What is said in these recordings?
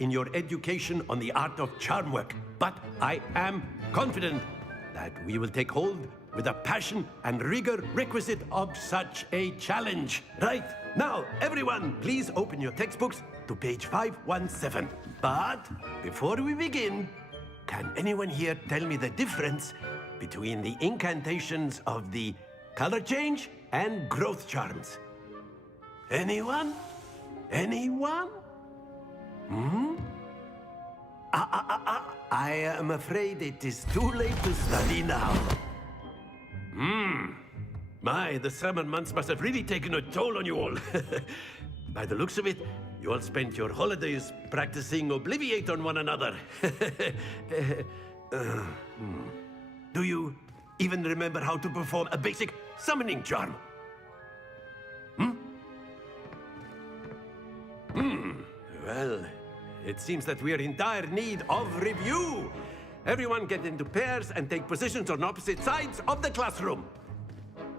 in your education on the art of charm work, but I am confident that we will take hold with the passion and rigor requisite of such a challenge. Right, now, everyone, please open your textbooks to page 517. But before we begin, can anyone here tell me the difference between the incantations of the color change and growth charms? Anyone? Anyone? I am afraid it is too late to study now. My, the summer months must have really taken a toll on you all. By the looks of it, you all spent your holidays practicing Obliviate on one another. Do you even remember how to perform a basic summoning charm? Well, it seems that we are in dire need of review. Everyone get into pairs and take positions on opposite sides of the classroom.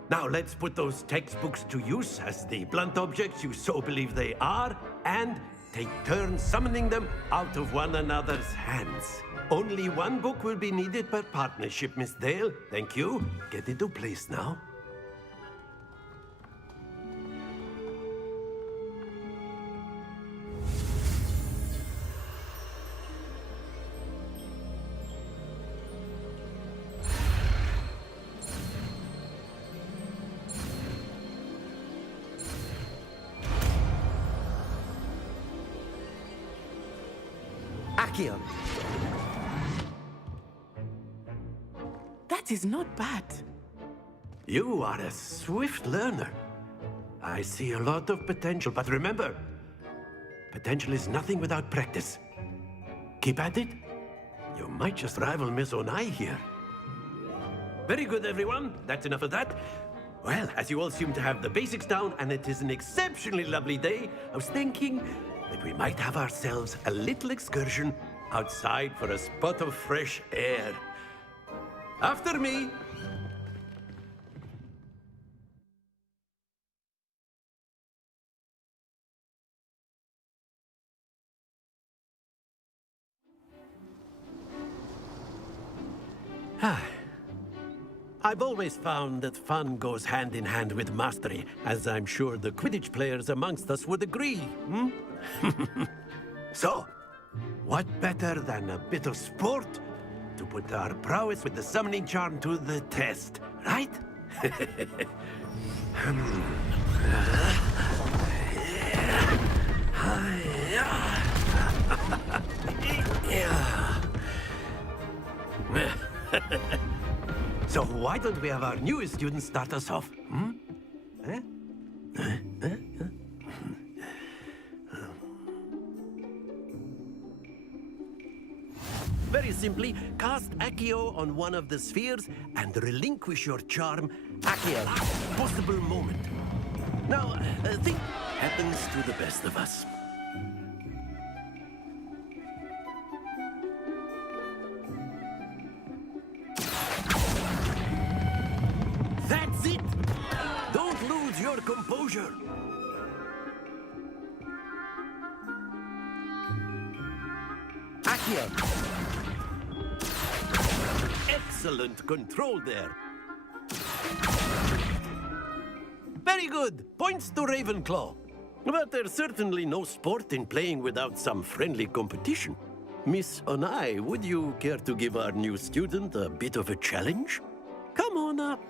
Now let's put those textbooks to use as the blunt objects you so believe they are, and take turns summoning them out of one another's hands. Only one book will be needed per partnership, Miss Dale. Thank you. Get into place now. Accio. That is not bad. You are a swift learner. I see a lot of potential, but remember, potential is nothing without practice. Keep at it. You might just rival Miss Onai here. Very good, everyone. That's enough of that. Well, as you all seem to have the basics down, and it is an exceptionally lovely day, I was thinking that we might have ourselves a little excursion outside for a spot of fresh air. After me. I've always found that fun goes hand in hand with mastery, as I'm sure the Quidditch players amongst us would agree. So, what better than a bit of sport to put our prowess with the summoning charm to the test, right? So why don't we have our newest student start us off? Very simply, cast Accio on one of the spheres and relinquish your charm at the last possible moment. Now, think happens to the best of us. That's it! Don't lose your composure! Accio! Excellent control there. Very good. Points to Ravenclaw. But there's certainly no sport in playing without some friendly competition. Miss Onai, would you care to give our new student a bit of a challenge? Come on up.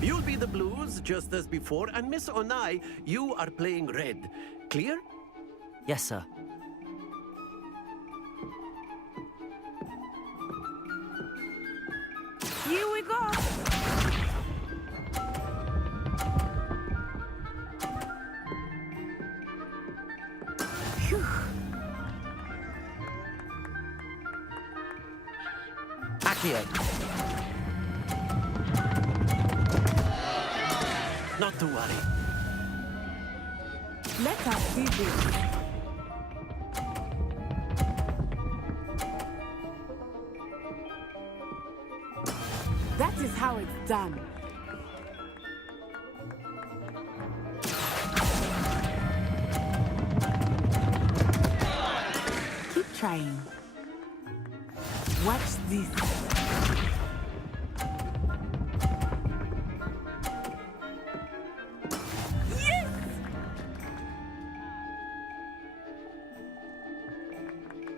You'll be the blues, just as before, and Miss Onai, you are playing red. Clear? Yes, sir. Here we go. Phew. Accio. Not to worry. Let us see this. That is how it's done. trying. Watch this. Yes!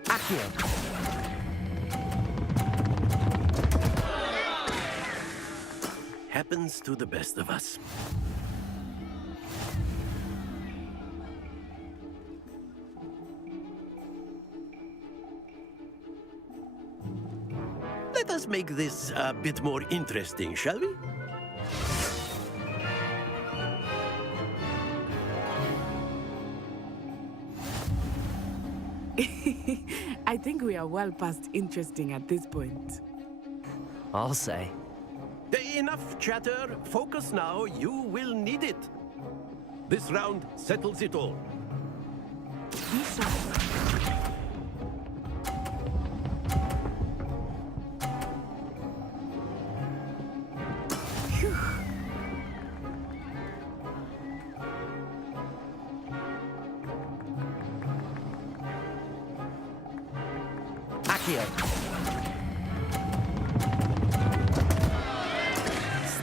Accio. Happens to the best of us. Let us make this a bit more interesting, shall we? I think we are well past interesting at this point. I'll say. Enough chatter. Focus now. You will need it. This round settles it all. Be sharp. Phew. Accio.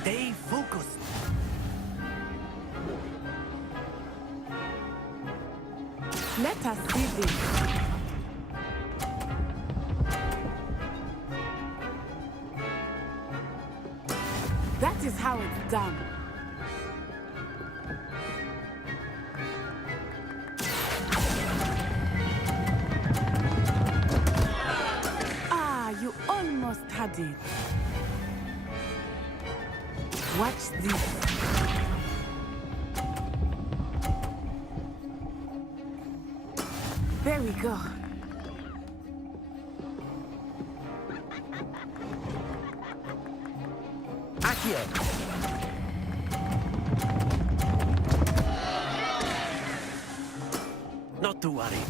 Stay focused. Let us see this. That is how it's done. Ah, you almost had it. Watch this. There we go. Accio. Not to worry.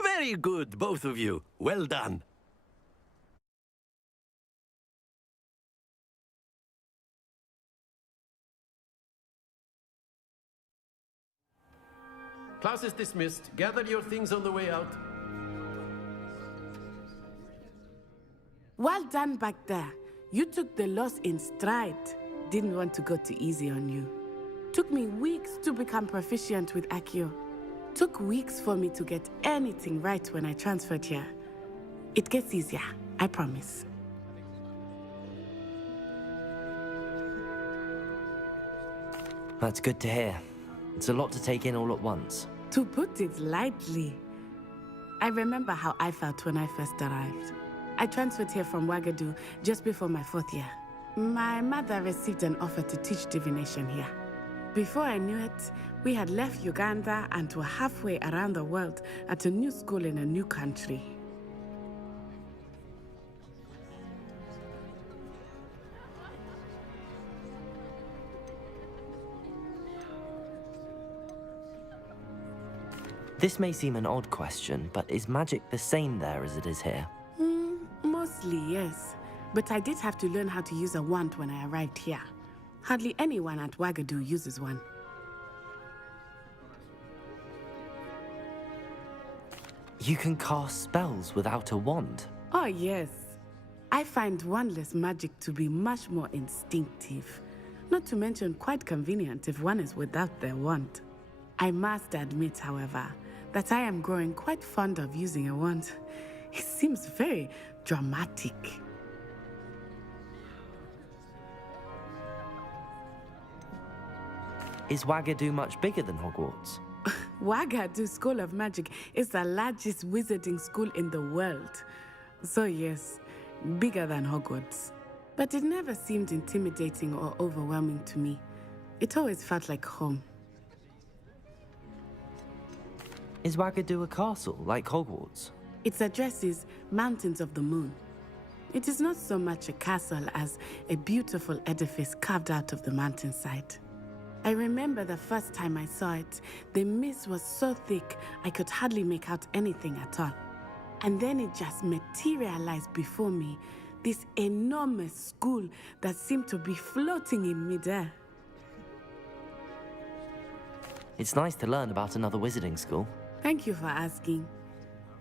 Very good, both of you. Well done. Class is dismissed. Gather your things on the way out. Well done back there. You took the loss in stride. Didn't want to go too easy on you. Took me weeks to become proficient with Accio. Took weeks for me to get anything right when I transferred here. It gets easier, I promise. That's good to hear. It's a lot to take in all at once. To put it lightly, I remember how I felt when I first arrived. I transferred here from Ouagadougou just before my 4th year. My mother received an offer to teach divination here. Before I knew it, we had left Uganda and were halfway around the world at a new school in a new country. This may seem an odd question, but is magic the same there as it is here? Mostly, yes. But I did have to learn how to use a wand when I arrived here. Hardly anyone at Ouagadougou uses one. You can cast spells without a wand. Oh, yes. I find wandless magic to be much more instinctive. Not to mention quite convenient if one is without their wand. I must admit, however, that I am growing quite fond of using a wand. It seems very dramatic. Is Ouagadougou much bigger than Hogwarts? Ouagadougou School of Magic is the largest wizarding school in the world. So yes, bigger than Hogwarts. But it never seemed intimidating or overwhelming to me. It always felt like home. Is Ouagadougou a castle, like Hogwarts? Its address is Mountains of the Moon. It is not so much a castle as a beautiful edifice carved out of the mountainside. I remember the first time I saw it, the mist was so thick I could hardly make out anything at all. And then it just materialized before me, this enormous school that seemed to be floating in midair. It's nice to learn about another wizarding school. Thank you for asking.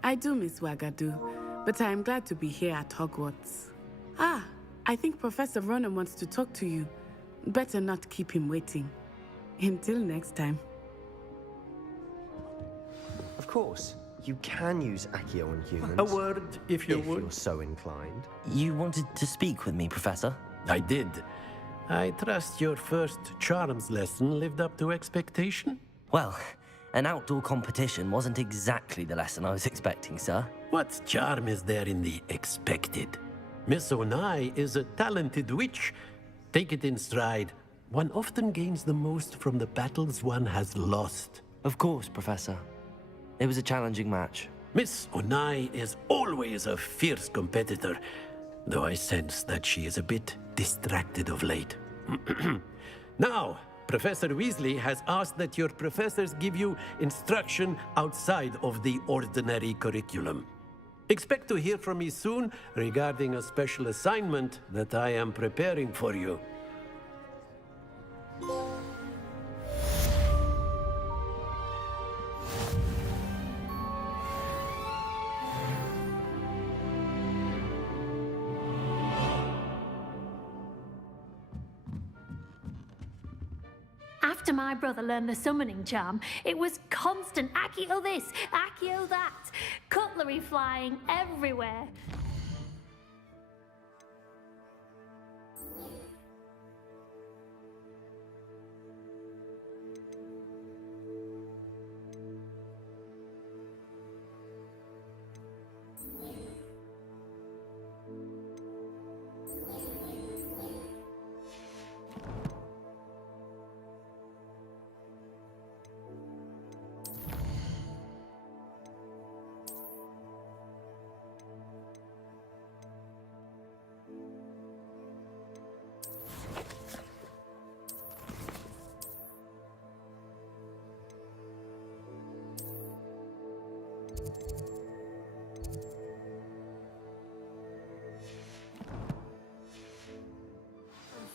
I do miss Wagadu, but I am glad to be here at Hogwarts. Ah, I think Professor Ronan wants to talk to you. Better not keep him waiting. Until next time. Of course, you can use Accio on humans. A word, if you if would. you're so inclined. You wanted to speak with me, Professor? I did. I trust your first charms lesson lived up to expectation? Well, an outdoor competition wasn't exactly the lesson I was expecting, sir. What charm is there in the expected? Miss Onai is a talented witch. Take it in stride. One often gains the most from the battles one has lost. Of course, Professor. It was a challenging match. Miss Onai is always a fierce competitor, though I sense that she is a bit distracted of late. Now, Professor Weasley has asked that your professors give you instruction outside of the ordinary curriculum. Expect to hear from me soon regarding a special assignment that I am preparing for you. After my brother learned the summoning charm, it was constant Accio this, Accio that, cutlery flying everywhere.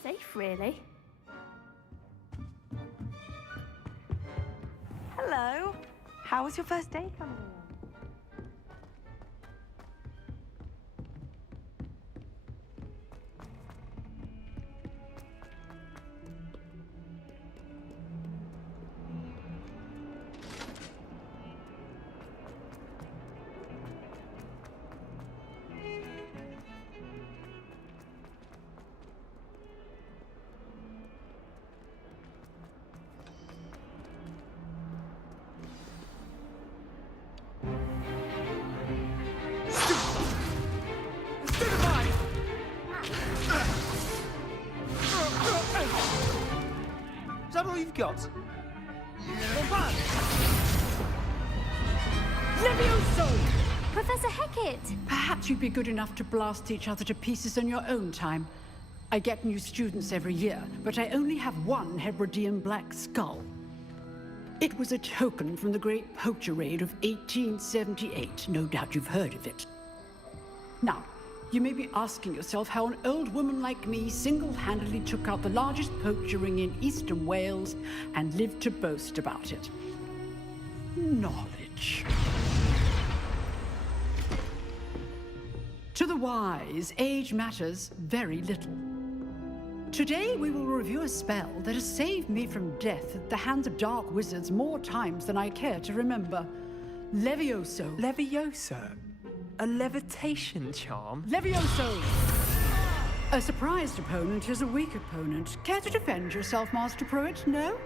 Unsafe, really. Hello. How was your first day coming along? Is that all you've got? Levioso! Professor Hecat! Perhaps you'd be good enough to blast each other to pieces in your own time. I get new students every year, but I only have one Hebridean black skull. It was a token from the Great Poacher Raid of 1878. No doubt you've heard of it. Now, you may be asking yourself how an old woman like me single-handedly took out the largest poacher ring in eastern Wales and lived to boast about it. Knowledge. To the wise, age matters very little. Today we will review a spell that has saved me from death at the hands of dark wizards more times than I care to remember. Levioso. Levioso? A levitation charm? Levioso! A surprised opponent is a weak opponent. Care to defend yourself, Master Pruitt? No?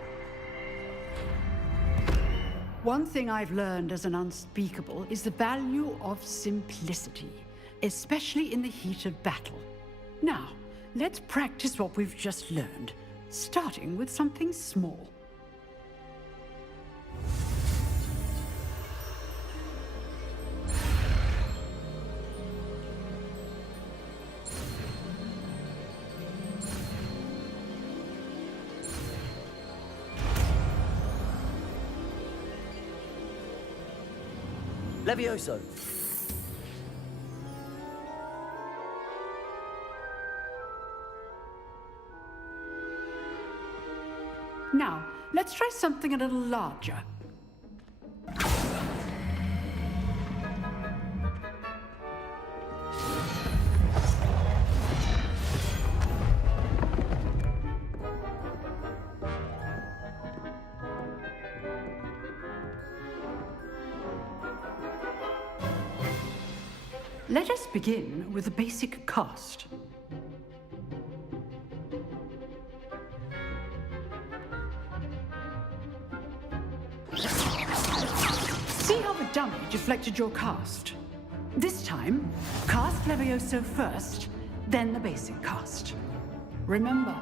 One thing I've learned as an unspeakable is the value of simplicity, especially in the heat of battle. Now, let's practice what we've just learned, starting with something small. Levioso! Now, let's try something a little larger. Let us begin with the basic cast. See how the dummy deflected your cast? This time, cast Levioso first, then the basic cast. Remember,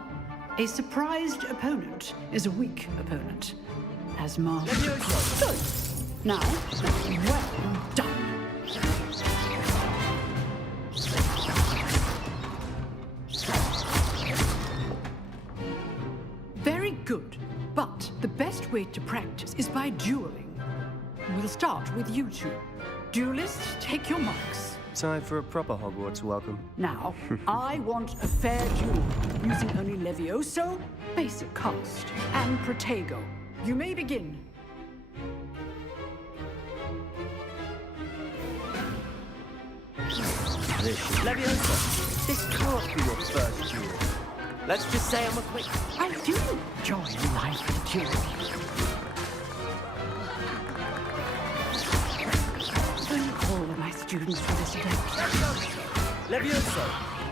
a surprised opponent is a weak opponent. As Mark. Good. Now, well done. Very good, but the best way to practice is by dueling. We'll start with you two. Duelists, take your marks. Time for a proper Hogwarts welcome. Now, I want a fair duel, using only Levioso, basic cast, and Protego. You may begin. Leviosa, this can't be your first duel. Let's just say I'm a quick... I do enjoy lively duels. All of my students for this event. Leviosa!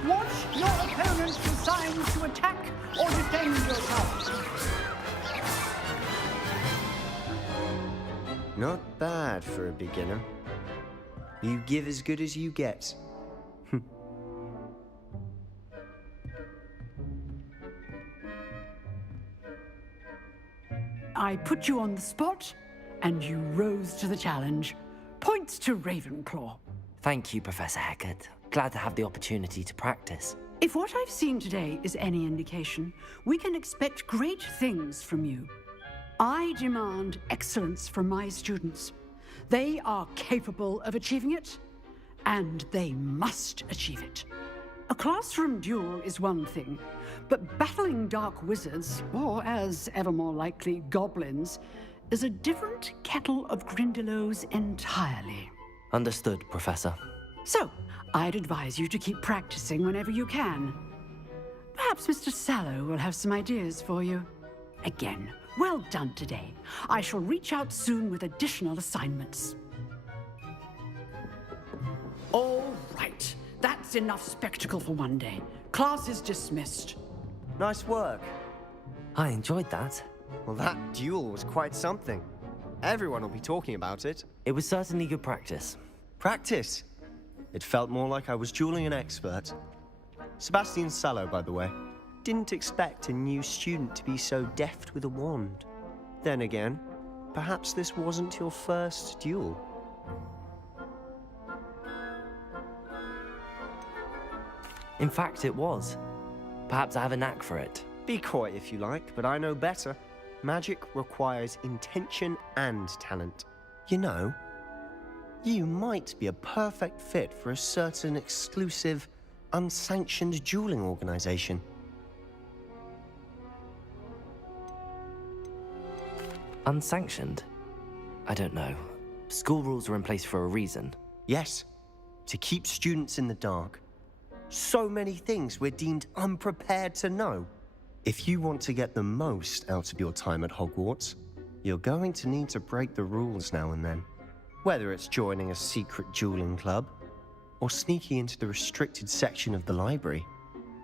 Watch your opponent decide to attack or defend yourself. Not bad for a beginner. You give as good as you get. I put you on the spot, and you rose to the challenge. Points to Ravenclaw. Thank you, Professor Hecat. Glad to have the opportunity to practice. If what I've seen today is any indication, we can expect great things from you. I demand excellence from my students. They are capable of achieving it, and they must achieve it. A classroom duel is one thing, but battling dark wizards, or as ever more likely, goblins, is a different kettle of Grindylows entirely. Understood, Professor. So, I'd advise you to keep practicing whenever you can. Perhaps Mr. Sallow will have some ideas for you. Again, well done today. I shall reach out soon with additional assignments. All right. That's enough spectacle for one day. Class is dismissed. Nice work. I enjoyed that. Well, that duel was quite something. Everyone will be talking about it. It was certainly good practice. Practice? It felt more like I was dueling an expert. Sebastian Sallow, by the way. Didn't expect a new student to be so deft with a wand. Then again, perhaps this wasn't your first duel. In fact, it was. Perhaps I have a knack for it. Be coy if you like, but I know better. Magic requires intention and talent. You know, you might be a perfect fit for a certain exclusive, unsanctioned dueling organization. Unsanctioned? I don't know. School rules are in place for a reason. Yes, to keep students in the dark. So many things we're deemed unprepared to know. If you want to get the most out of your time at Hogwarts, you're going to need to break the rules now and then. Whether it's joining a secret dueling club, or sneaking into the restricted section of the library,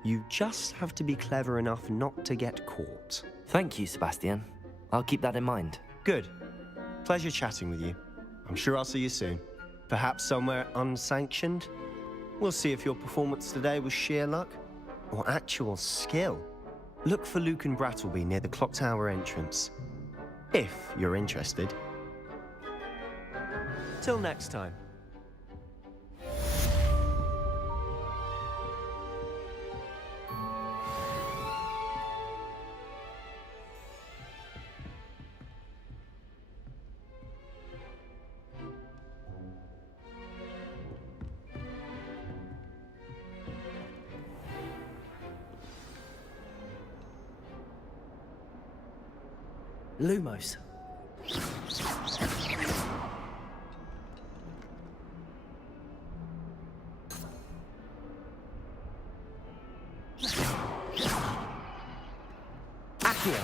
you just have to be clever enough not to get caught. Thank you, Sebastian. I'll keep that in mind. Good. Pleasure chatting with you. I'm sure I'll see you soon. Perhaps somewhere unsanctioned? We'll see if your performance today was sheer luck or actual skill. Look for Luke and Brattleby near the clock tower entrance, if you're interested. Till next time. Lumos. Accio.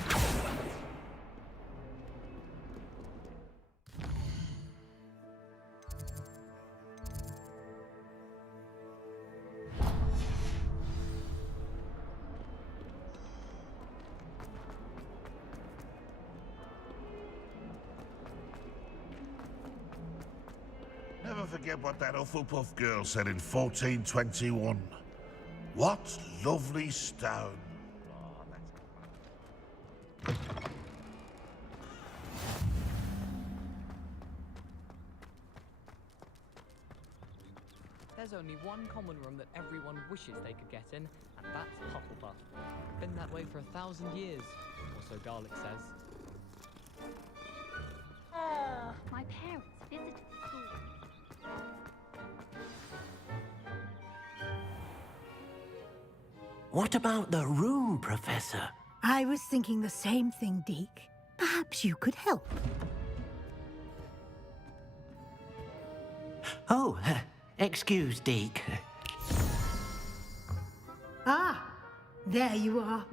Never forget what that Hufflepuff girl said in 1421. What lovely stone. There's only one common room that everyone wishes they could get in, and that's Hufflepuff. Been that way for 1,000 years, or so Garlic says. My parents visited school. What about the room, Professor? I was thinking the same thing, Deke. Perhaps you could help. Oh, excuse, Deke. Ah, there you are.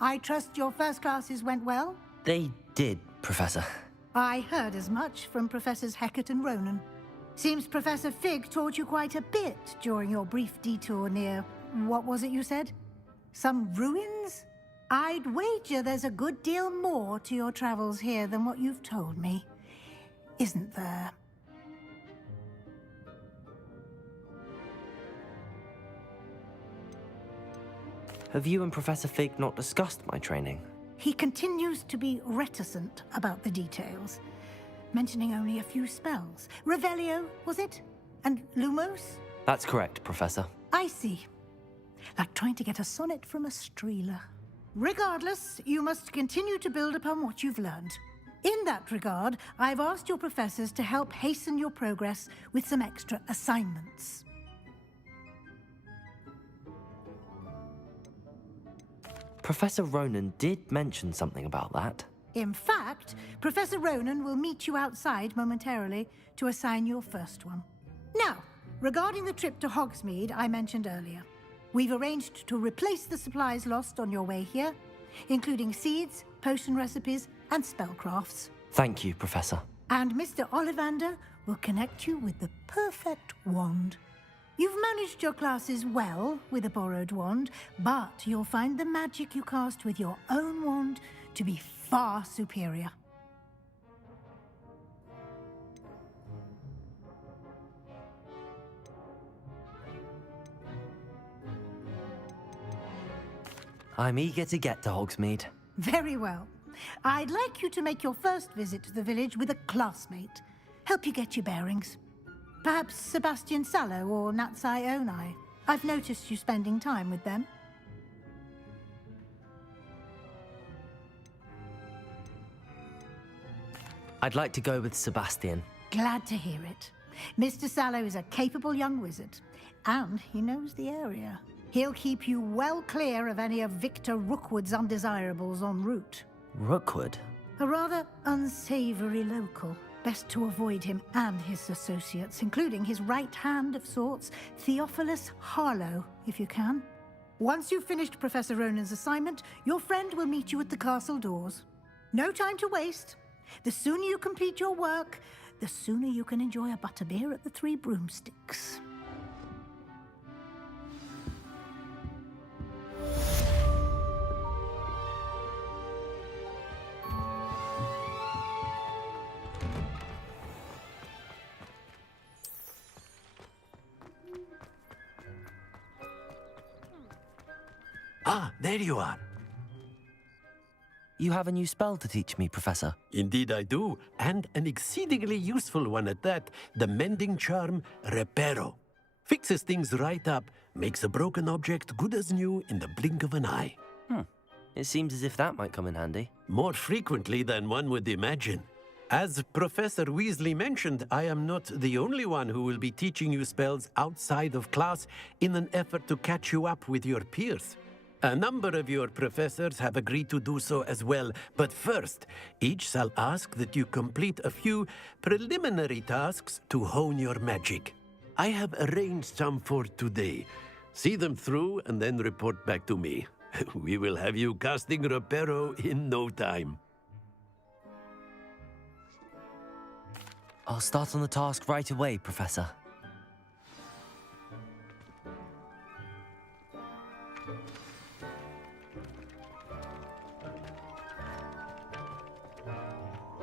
I trust your first classes went well? They did, Professor. I heard as much from Professors Hecat and Ronan. Seems Professor Fig taught you quite a bit during your brief detour near... what was it you said? Some ruins? I'd wager there's a good deal more to your travels here than what you've told me. Isn't there? Have you and Professor Fig not discussed my training? He continues to be reticent about the details, mentioning only a few spells. Revelio, was it? And Lumos? That's correct, Professor. I see. Like trying to get a sonnet from a streeler. Regardless, you must continue to build upon what you've learned. In that regard, I've asked your professors to help hasten your progress with some extra assignments. Professor Ronan did mention something about that. In fact, Professor Ronan will meet you outside momentarily to assign your first one. Now, regarding the trip to Hogsmeade I mentioned earlier, we've arranged to replace the supplies lost on your way here, including seeds, potion recipes, and spellcrafts. Thank you, Professor. And Mr. Ollivander will connect you with the perfect wand. You've managed your classes well with a borrowed wand, but you'll find the magic you cast with your own wand to be far superior. I'm eager to get to Hogsmeade. Very well. I'd like you to make your first visit to the village with a classmate. Help you get your bearings. Perhaps Sebastian Sallow or Natsai Onai. I've noticed you spending time with them. I'd like to go with Sebastian. Glad to hear it. Mr. Sallow is a capable young wizard, and he knows the area. He'll keep you well clear of any of Victor Rookwood's undesirables en route. Rookwood? A rather unsavory local. Best to avoid him and his associates, including his right hand of sorts, Theophilus Harlow, if you can. Once you've finished Professor Ronan's assignment, your friend will meet you at the castle doors. No time to waste. The sooner you complete your work, the sooner you can enjoy a butterbeer at the Three Broomsticks. Ah, there you are. You have a new spell to teach me, Professor. Indeed I do, and an exceedingly useful one at that. The mending charm, Reparo. Fixes things right up, makes a broken object good as new in the blink of an eye. It seems as if that might come in handy. More frequently than one would imagine. As Professor Weasley mentioned, I am not the only one who will be teaching you spells outside of class in an effort to catch you up with your peers. A number of your professors have agreed to do so as well, but first, each shall ask that you complete a few preliminary tasks to hone your magic. I have arranged some for today. See them through and then report back to me. We will have you casting Reparo in no time. I'll start on the task right away, Professor.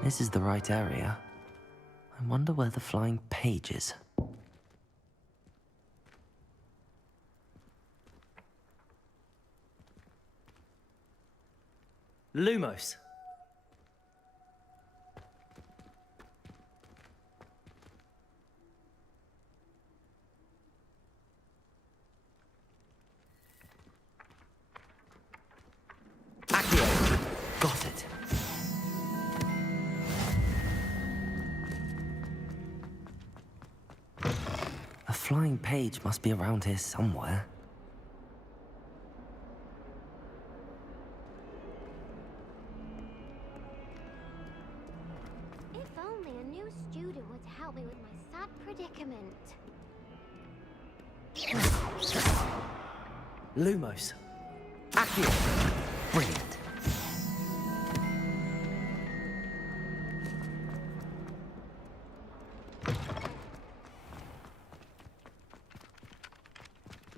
This is the right area. I wonder where the flying page is. Lumos. Accio. Got it. A flying page must be around here somewhere. If only a new student would help me with my sad predicament. Lumos. Accio. Brilliant.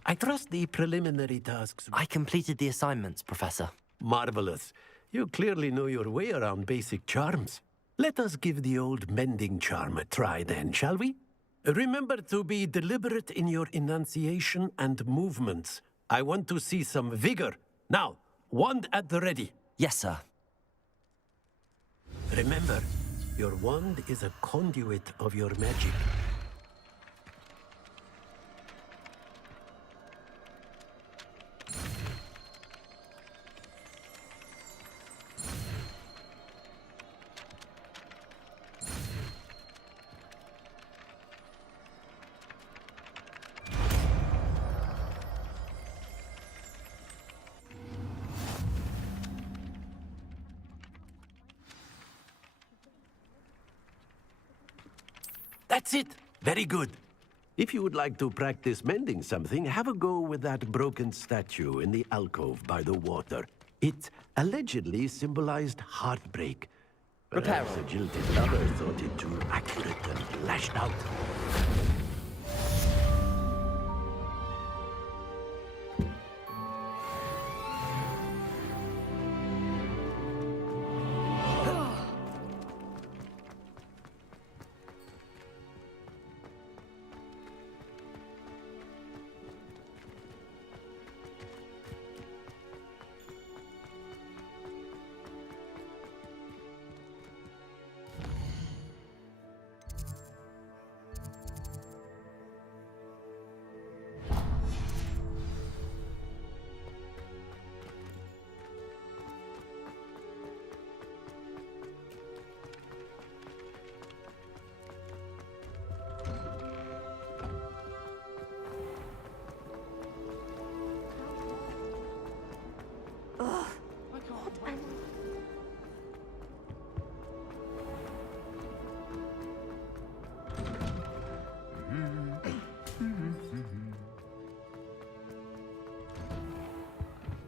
I trust the preliminary tasks. I completed the assignments, Professor. Marvelous. You clearly know your way around basic charms. Let us give the old mending charm a try then, shall we? Remember to be deliberate in your enunciation and movements. I want to see some vigor. Now, wand at the ready. Yes, sir. Remember, your wand is a conduit of your magic. That's it. Very good. If you would like to practice mending something, have a go with that broken statue in the alcove by the water. It allegedly symbolized heartbreak. Perhaps a jilted lover thought it too accurate and lashed out.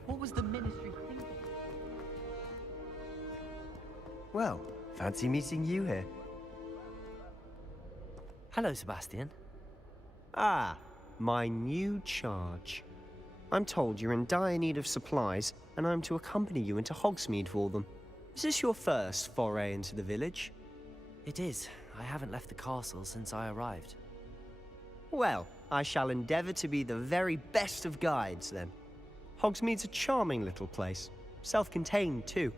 What was the Ministry thinking? Well, fancy meeting you here. Hello, Sebastian. Ah, my new charge. I'm told you're in dire need of supplies, and I'm to accompany you into Hogsmeade for them. Is this your first foray into the village? It is. I haven't left the castle since I arrived. Well, I shall endeavor to be the very best of guides, then. Hogsmeade's a charming little place. Self-contained, too.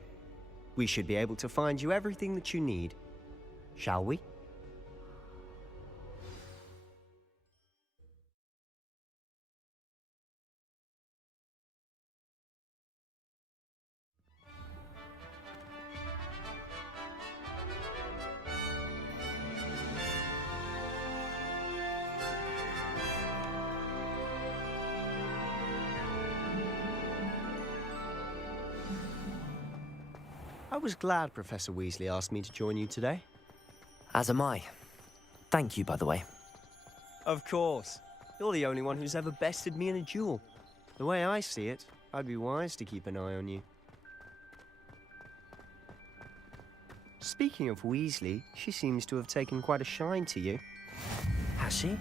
We should be able to find you everything that you need. Shall we? was glad Professor Weasley asked me to join you today. As am I. Thank you, by the way. Of course. You're the only one who's ever bested me in a duel. The way I see it, I'd be wise to keep an eye on you. Speaking of Weasley, she seems to have taken quite a shine to you. Has she?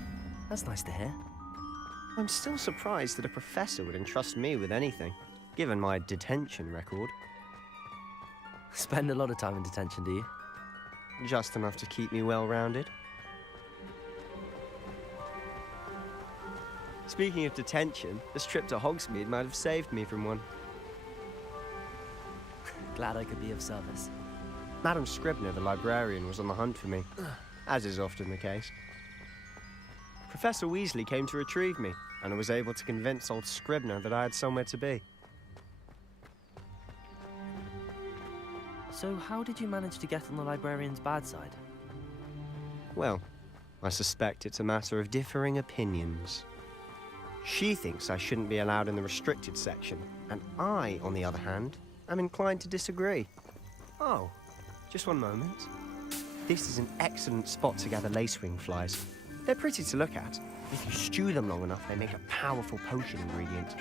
That's nice to hear. I'm still surprised that a professor would entrust me with anything, given my detention record. Spend a lot of time in detention, do you? Just enough to keep me well-rounded. Speaking of detention, this trip to Hogsmeade might have saved me from one. Glad I could be of service. Madam Scribner, the librarian, was on the hunt for me, as is often the case. Professor Weasley came to retrieve me, and I was able to convince old Scribner that I had somewhere to be. So how did you manage to get on the librarian's bad side? Well, I suspect it's a matter of differing opinions. She thinks I shouldn't be allowed in the restricted section, and I, on the other hand, am inclined to disagree. Oh, just one moment. This is an excellent spot to gather lacewing flies. They're pretty to look at. If you stew them long enough, they make a powerful potion ingredient.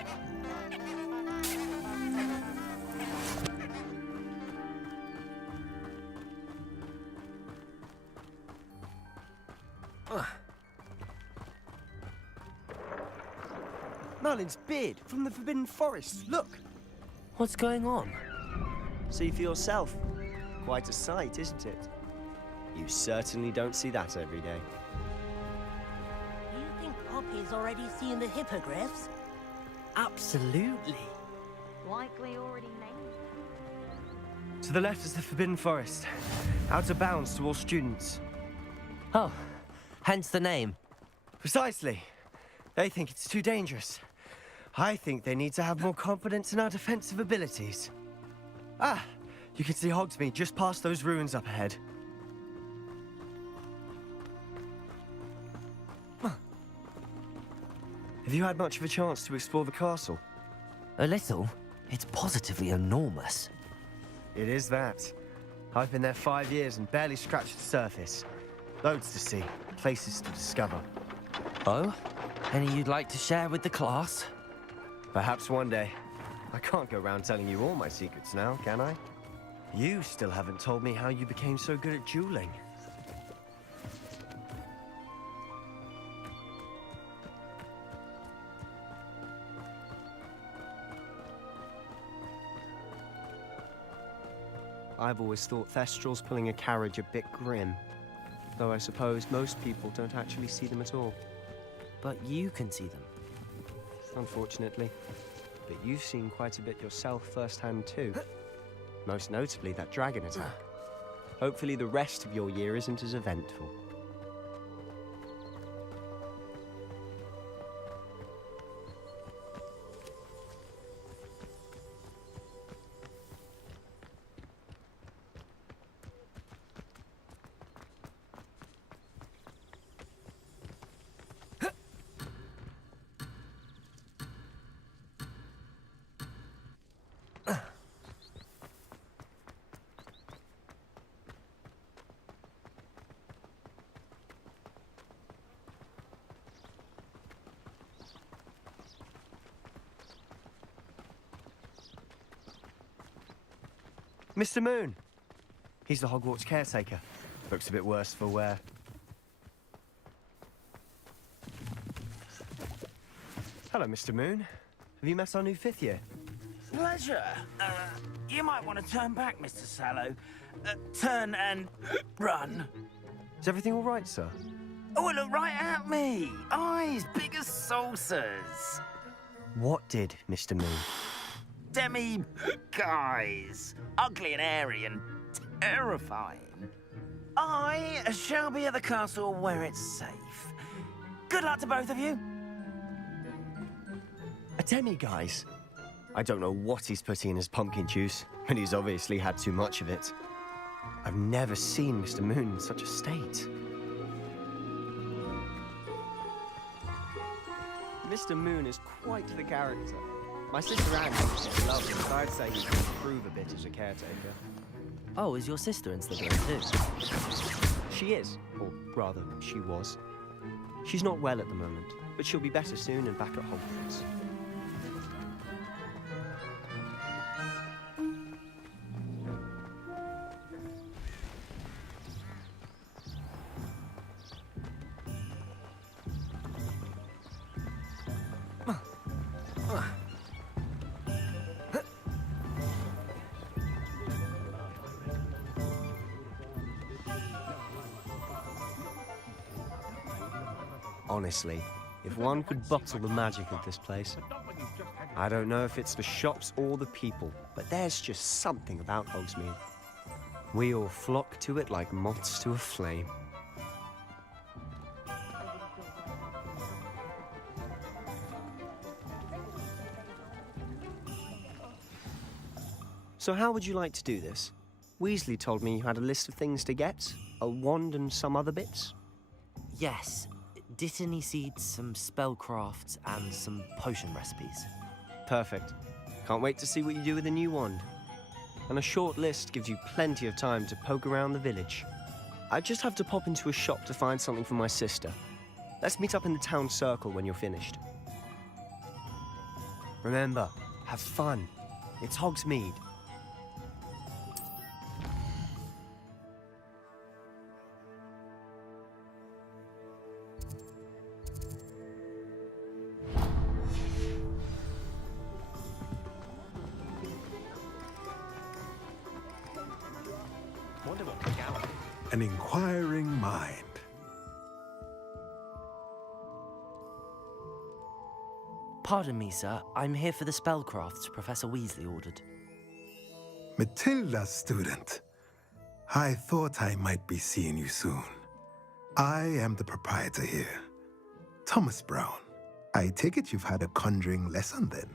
Merlin's beard from the Forbidden Forest, look! What's going on? See for yourself. Quite a sight, isn't it? You certainly don't see that every day. Do you think Poppy's already seen the hippogriffs? Absolutely. Likely already named. To the left is the Forbidden Forest. Out of bounds to all students. Oh, hence the name. Precisely. They think it's too dangerous. I think they need to have more confidence in our defensive abilities. Ah, you can see Hogsmeade just past those ruins up ahead. Huh. Have you had much of a chance to explore the castle? A little. It's positively enormous. It is that. I've been there 5 years and barely scratched the surface. Loads to see, places to discover. Oh? Any you'd like to share with the class? Perhaps one day. I can't go around telling you all my secrets now, can I? You still haven't told me how you became so good at dueling. I've always thought Thestrals pulling a carriage a bit grim. Though I suppose most people don't actually see them at all. But you can see them. Unfortunately. But you've seen quite a bit yourself firsthand too. Most notably that dragon attack. Hopefully the rest of your year isn't as eventful. Mr. Moon. He's the Hogwarts caretaker. Looks a bit worse for wear. Hello, Mr. Moon. Have you met our new 5th year? Pleasure. You might want to turn back, Mr. Sallow. Turn and run. Is everything all right, sir? Oh, look right at me. Eyes big as saucers. What did Mr. Moon? Guys. Ugly and airy and terrifying. I shall be at the castle where it's safe. Good luck to both of you. A demi-guise? I don't know what he's putting in his pumpkin juice, and he's obviously had too much of it. I've never seen Mr. Moon in such a state. Mr. Moon is quite the character. My sister Anne used to love him, but I'd say he could improve a bit as a caretaker. Oh, is your sister in Slytherin too? She is, or rather, she was. She's not well at the moment, but she'll be better soon and back at Hogwarts. Honestly, if one could bottle the magic of this place. I don't know if it's the shops or the people, but there's just something about Hogsmeade. We all flock to it like moths to a flame. So how would you like to do this? Weasley told me you had a list of things to get, a wand and some other bits. Yes. Dittany seeds, some spellcrafts, and some potion recipes. Perfect. Can't wait to see what you do with the new wand. And a short list gives you plenty of time to poke around the village. I just have to pop into a shop to find something for my sister. Let's meet up in the town circle when you're finished. Remember, have fun. It's Hogsmeade. An inquiring mind. Pardon me, sir. I'm here for the spellcrafts Professor Weasley ordered. Matilda's student. I thought I might be seeing you soon. I am the proprietor here, Thomas Brown. I take it you've had a conjuring lesson then?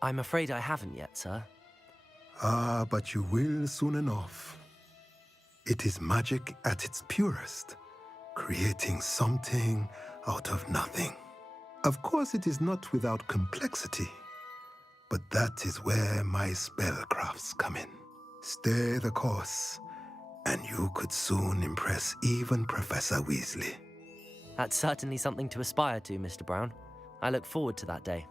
I'm afraid I haven't yet, sir. Ah, but you will soon enough. It is magic at its purest, creating something out of nothing. Of course, it is not without complexity, but that is where my spellcrafts come in. Stay the course, and you could soon impress even Professor Weasley. That's certainly something to aspire to, Mr. Brown. I look forward to that day.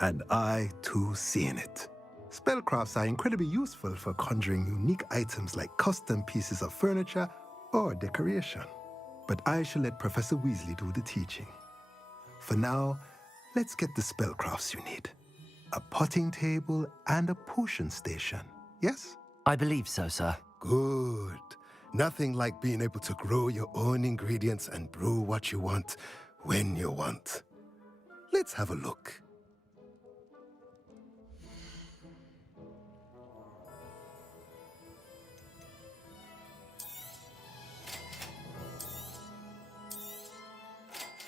And I, too, seeing it. Spellcrafts are incredibly useful for conjuring unique items like custom pieces of furniture or decoration. But I shall let Professor Weasley do the teaching. For now, let's get the spellcrafts you need. A potting table and a potion station, yes? I believe so, sir. Good. Nothing like being able to grow your own ingredients and brew what you want when you want. Let's have a look.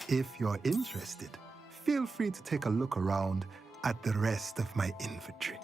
If you're interested, feel free to take a look around at the rest of my inventory.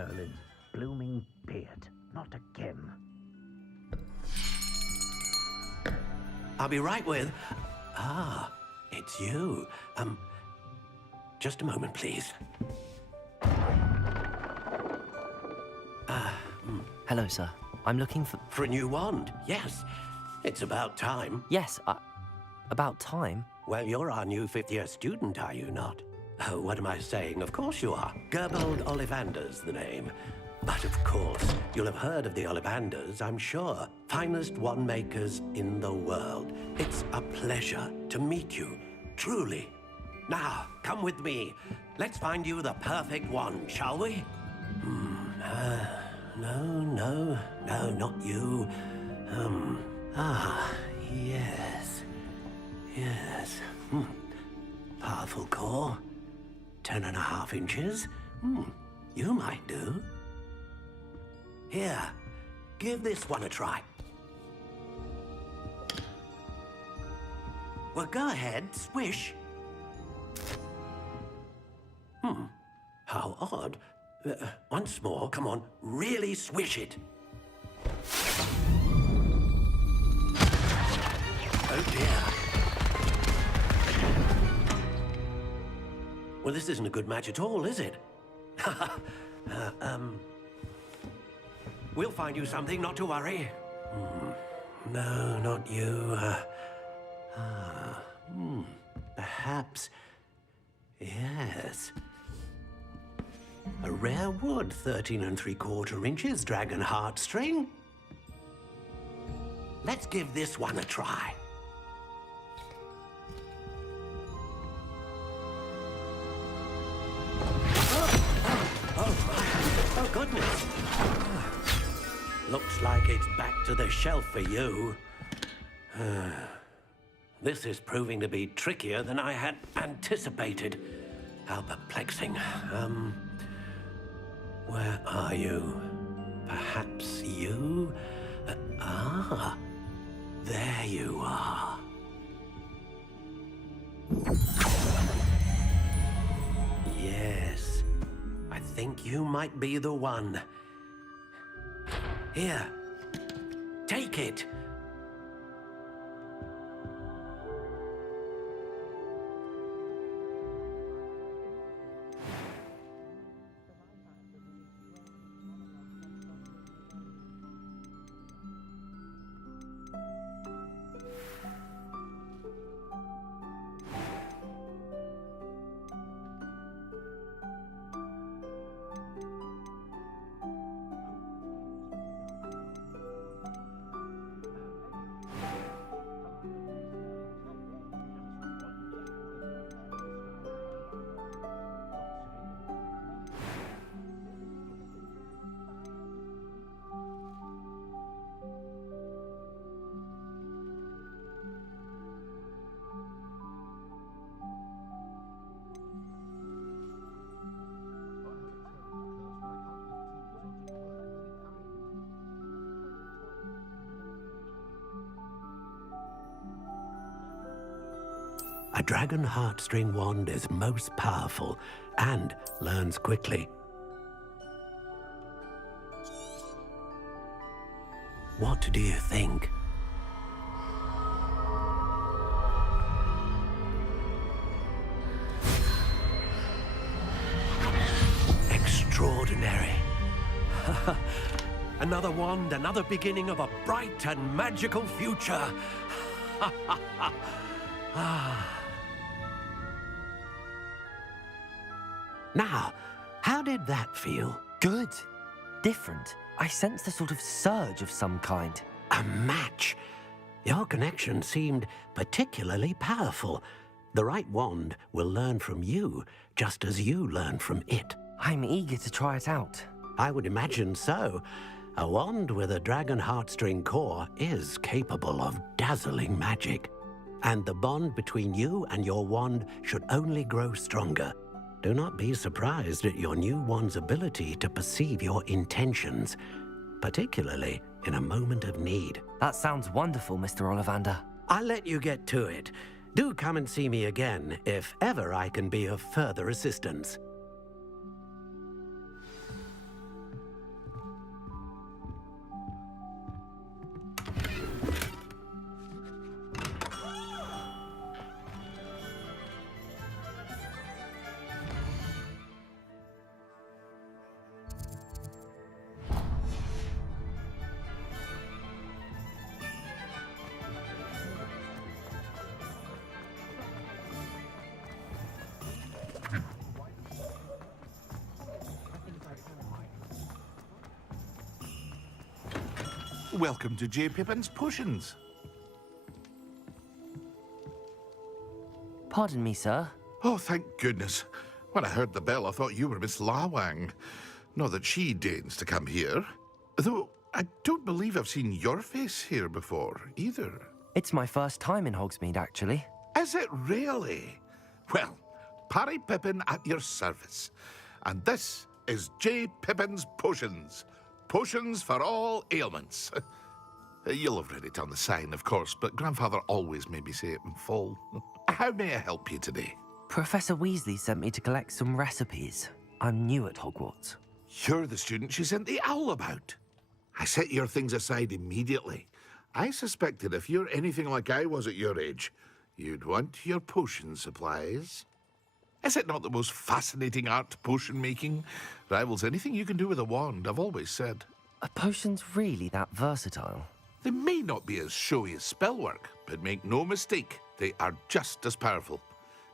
Merlin's blooming beard. Not again. I'll be right with... Ah, it's you. Just a moment, please. Hello, sir. I'm looking for... For a new wand, yes. It's about time. Yes, about time? Well, you're our new fifth-year student, are you not? Oh, what am I saying? Of course you are. Gerbold Ollivander's the name. But of course, you'll have heard of the Ollivanders, I'm sure. Finest wand makers in the world. It's a pleasure to meet you, truly. Now, come with me. Let's find you the perfect wand, shall we? No, not you. Yes. Powerful core. 10.5 inches. You might do. Here, give this one a try. Well, go ahead, swish. How odd. Once more, come on, really swish it. Oh dear. Well, this isn't a good match at all, is it? We'll find you something, not to worry. No, not you. Perhaps... Yes. A rare wood, 13 3/4 inches, dragon heartstring. Let's give this one a try. Oh, goodness. Looks like it's back to the shelf for you. This is proving to be trickier than I had anticipated. How perplexing. Where are you? Perhaps you? There you are. Yes, I think you might be the one. Here, take it. A dragon heartstring wand is most powerful and learns quickly. What do you think? Extraordinary. Another wand, another beginning of a bright and magical future. Now, how did that feel? Good. Different. I sensed a sort of surge of some kind. A match. Your connection seemed particularly powerful. The right wand will learn from you, just as you learn from it. I'm eager to try it out. I would imagine so. A wand with a dragon heartstring core is capable of dazzling magic. And the bond between you and your wand should only grow stronger. Do not be surprised at your new wand's ability to perceive your intentions, particularly in a moment of need. That sounds wonderful, Mr. Ollivander. I'll let you get to it. Do come and see me again if ever I can be of further assistance. Welcome to J. Pippin's Potions. Pardon me, sir. Oh, thank goodness. When I heard the bell, I thought you were Miss Lawang. Not that she deigns to come here. Though, I don't believe I've seen your face here before, either. It's my first time in Hogsmeade, actually. Is it really? Well, Parry Pippin at your service. And this is J. Pippin's Potions. Potions for all ailments. You'll have read it on the sign, of course, but Grandfather always made me say it in full. How may I help you today? Professor Weasley sent me to collect some recipes. I'm new at Hogwarts. You're the student she sent the owl about. I set your things aside immediately. I suspected if you're anything like I was at your age, you'd want your potion supplies. Is it not the most fascinating art, potion making? Rivals anything you can do with a wand, I've always said. Are potions really that versatile? They may not be as showy as spellwork, but make no mistake, they are just as powerful.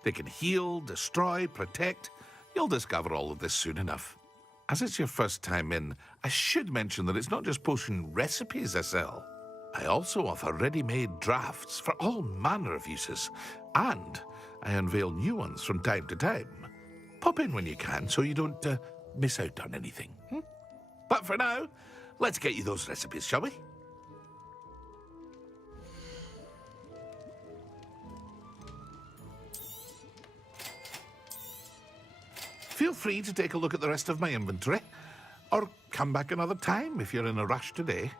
They can heal, destroy, protect. You'll discover all of this soon enough. As it's your first time in, I should mention that it's not just potion recipes I sell. I also offer ready-made drafts for all manner of uses, and I unveil new ones from time to time. Pop in when you can so you don't miss out on anything. But for now, let's get you those recipes, shall we? Feel free to take a look at the rest of my inventory, or come back another time if you're in a rush today.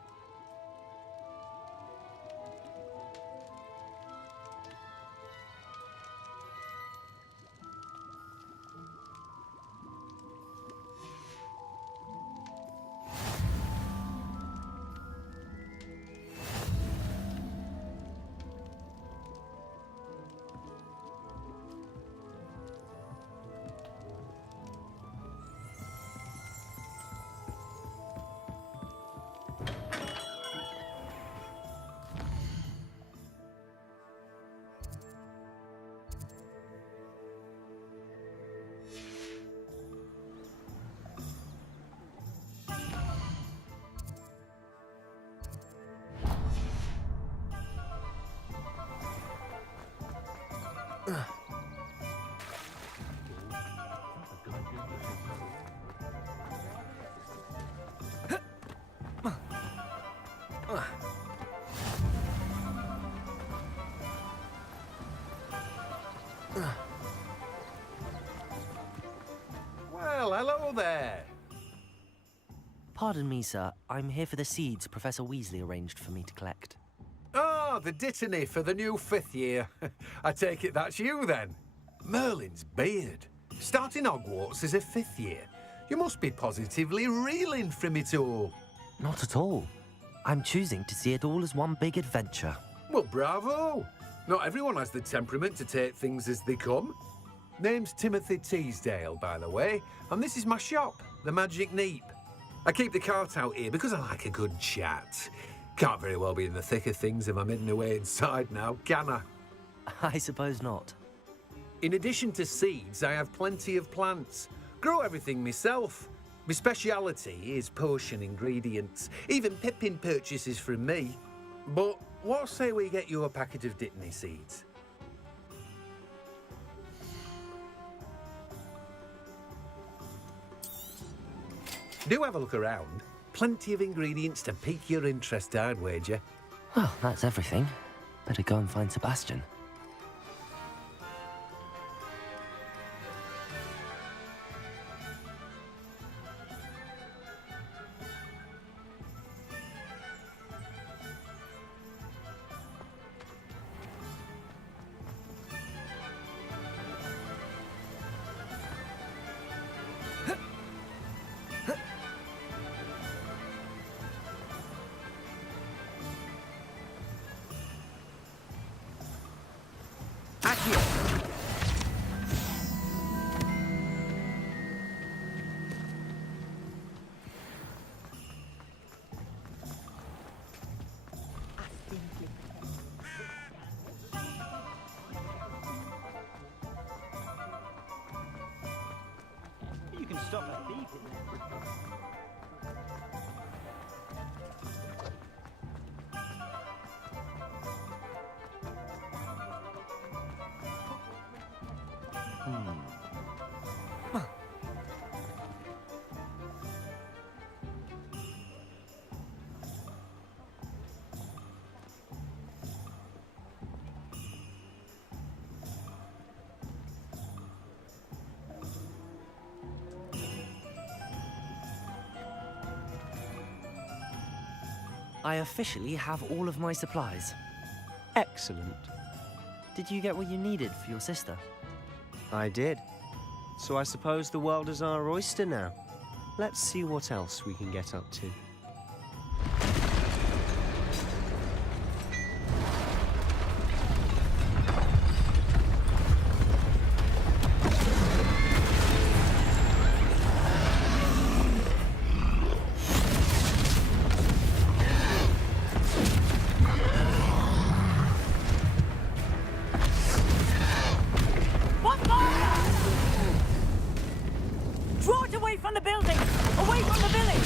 Well, hello there. Pardon me, sir. I'm here for the seeds Professor Weasley arranged for me to collect. Oh, the dittany for the new 5th year. I take it that's you, then. Merlin's beard. Starting Hogwarts as a 5th year. You must be positively reeling from it all. Not at all. I'm choosing to see it all as one big adventure. Well, bravo. Not everyone has the temperament to take things as they come. Name's Timothy Teasdale, by the way, and this is my shop, the Magic Neep. I keep the cart out here because I like a good chat. Can't very well be in the thick of things if I'm hidden away inside now, can I? I suppose not. In addition to seeds, I have plenty of plants. Grow everything myself. My speciality is potion ingredients. Even Pippin purchases from me. But what say we get you a packet of dittany seeds? Do have a look around. Plenty of ingredients to pique your interest, I'd wager. Well, that's everything. Better go and find Sebastian. You can stop a thief in there. I officially have all of my supplies. Excellent. Did you get what you needed for your sister? I did. So I suppose the world is our oyster now. Let's see what else we can get up to. Draw it away from the building! Away from the village!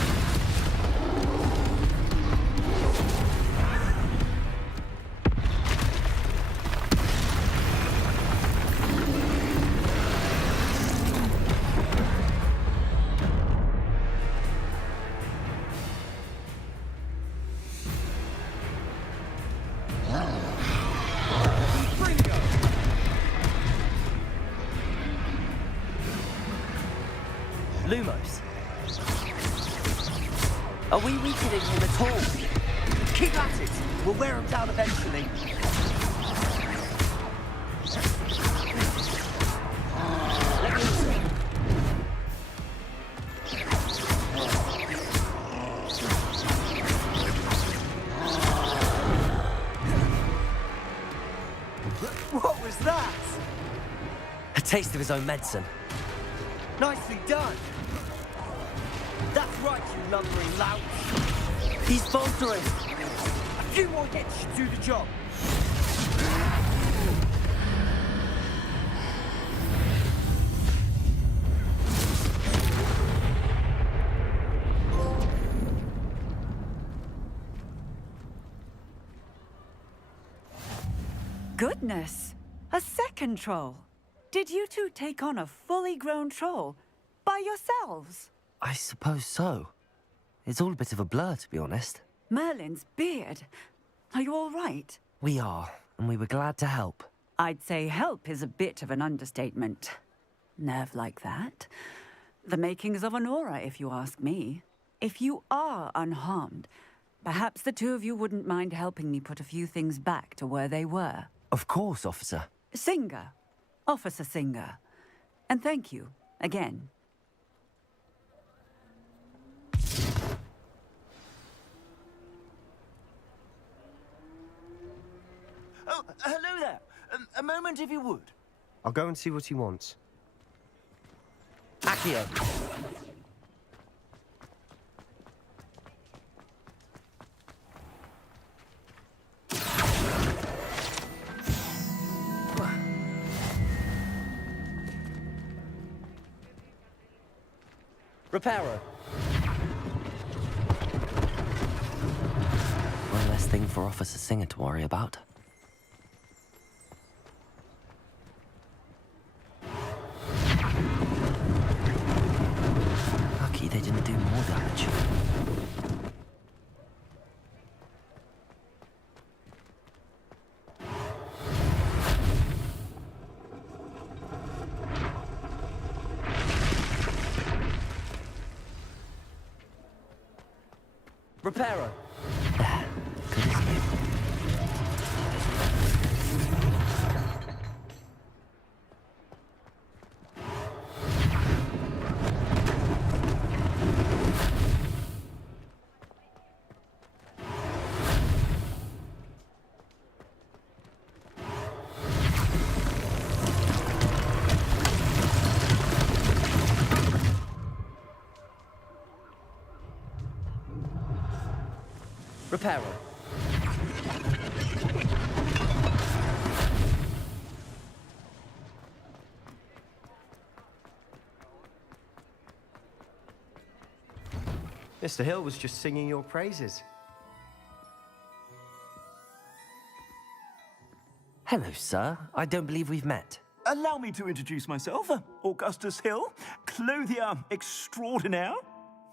Lumos. Are we weakening him at all? Keep at it! We'll wear him down eventually. Let me see. What was that? A taste of his own medicine. Nicely done. That's right, you lumbering lout. He's faltering. A few more hits should do the job. Goodness! A second troll. Did you two take on a fully grown troll by yourselves? I suppose so. It's all a bit of a blur, to be honest. Merlin's beard. Are you all right? We are, and we were glad to help. I'd say help is a bit of an understatement. Nerve like that. The makings of an aura, if you ask me. If you are unharmed, perhaps the two of you wouldn't mind helping me put a few things back to where they were. Of course, officer. Singer. Officer Singer. And thank you, again. Oh, hello there. A moment, if you would. I'll go and see what he wants. Accio. Reparo. One less thing for Officer Singer to worry about. Lucky they didn't do more damage. Reparo. Good as new. Reparo. Mr. Hill was just singing your praises. Hello, sir. I don't believe we've met. Allow me to introduce myself, Augustus Hill, clothier extraordinaire.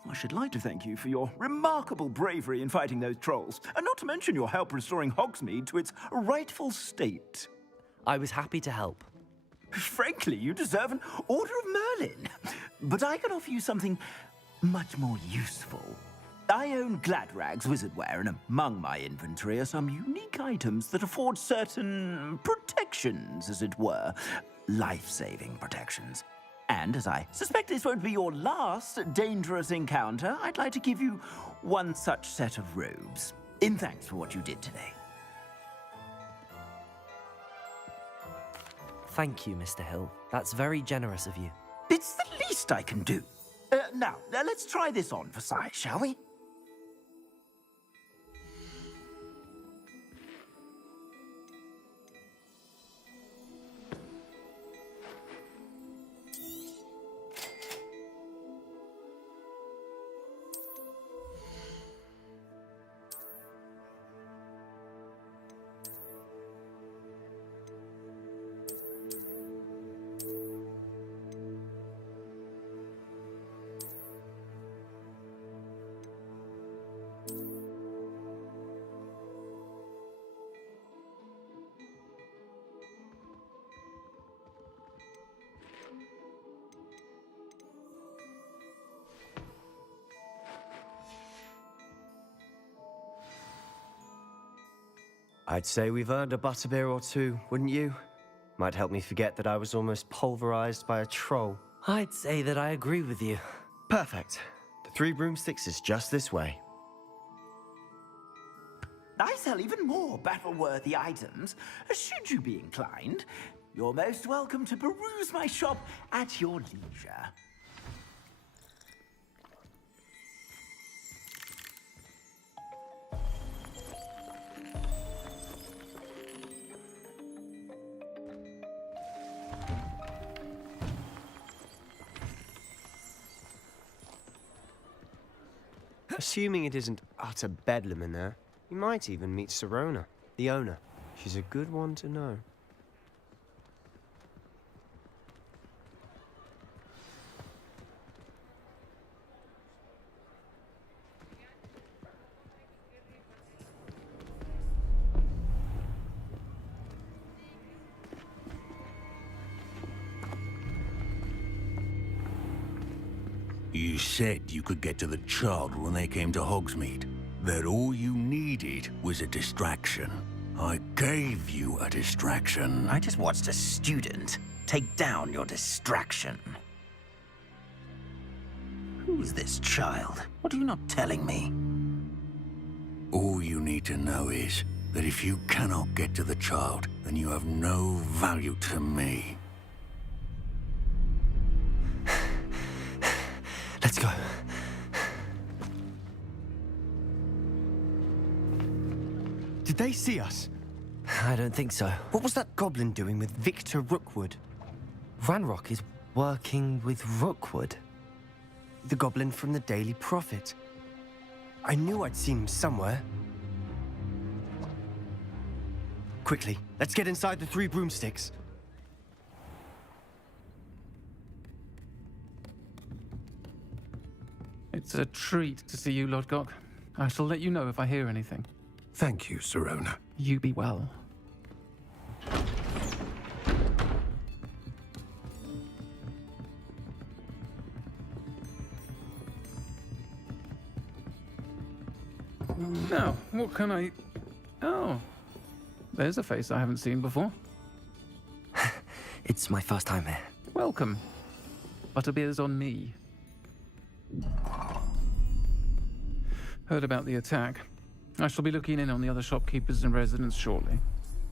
I should like to thank you for your remarkable bravery in fighting those trolls, and not to mention your help restoring Hogsmeade to its rightful state. I was happy to help. Frankly, you deserve an Order of Merlin. But I can offer you something much more useful. I own Gladrag's wizardware, and among my inventory are some unique items that afford certain protections, as it were. Life-saving protections. And as I suspect this won't be your last dangerous encounter, I'd like to give you one such set of robes, in thanks for what you did today. Thank you, Mr. Hill. That's very generous of you. It's the least I can do. Now, let's try this on for size, shall we? I'd say we've earned a butterbeer or two, wouldn't you? Might help me forget that I was almost pulverized by a troll. I'd say that I agree with you. Perfect. The 3 broomsticks is just this way. I sell even more battle-worthy items. Should you be inclined, you're most welcome to peruse my shop at your leisure. Assuming it isn't utter bedlam in there, you might even meet Sirona, the owner. She's a good one to know. You said you could get to the child when they came to Hogsmeade. That all you needed was a distraction. I gave you a distraction. I just watched a student take down your distraction. Who's this child? What are you not telling me? All you need to know is that if you cannot get to the child, then you have no value to me. Let's go. Did they see us? I don't think so. What was that goblin doing with Victor Rookwood? Ranrock is working with Rookwood. The goblin from the Daily Prophet. I knew I'd seen him somewhere. Quickly, let's get inside the 3 broomsticks. It's a treat to see you, Lodgok. I shall let you know if I hear anything. Thank you, Sirona. You be well. Now, what can I... Oh, there's a face I haven't seen before. It's my first time here. Welcome. Butterbeer's on me. Heard about the attack. I shall be looking in on the other shopkeepers and residents shortly.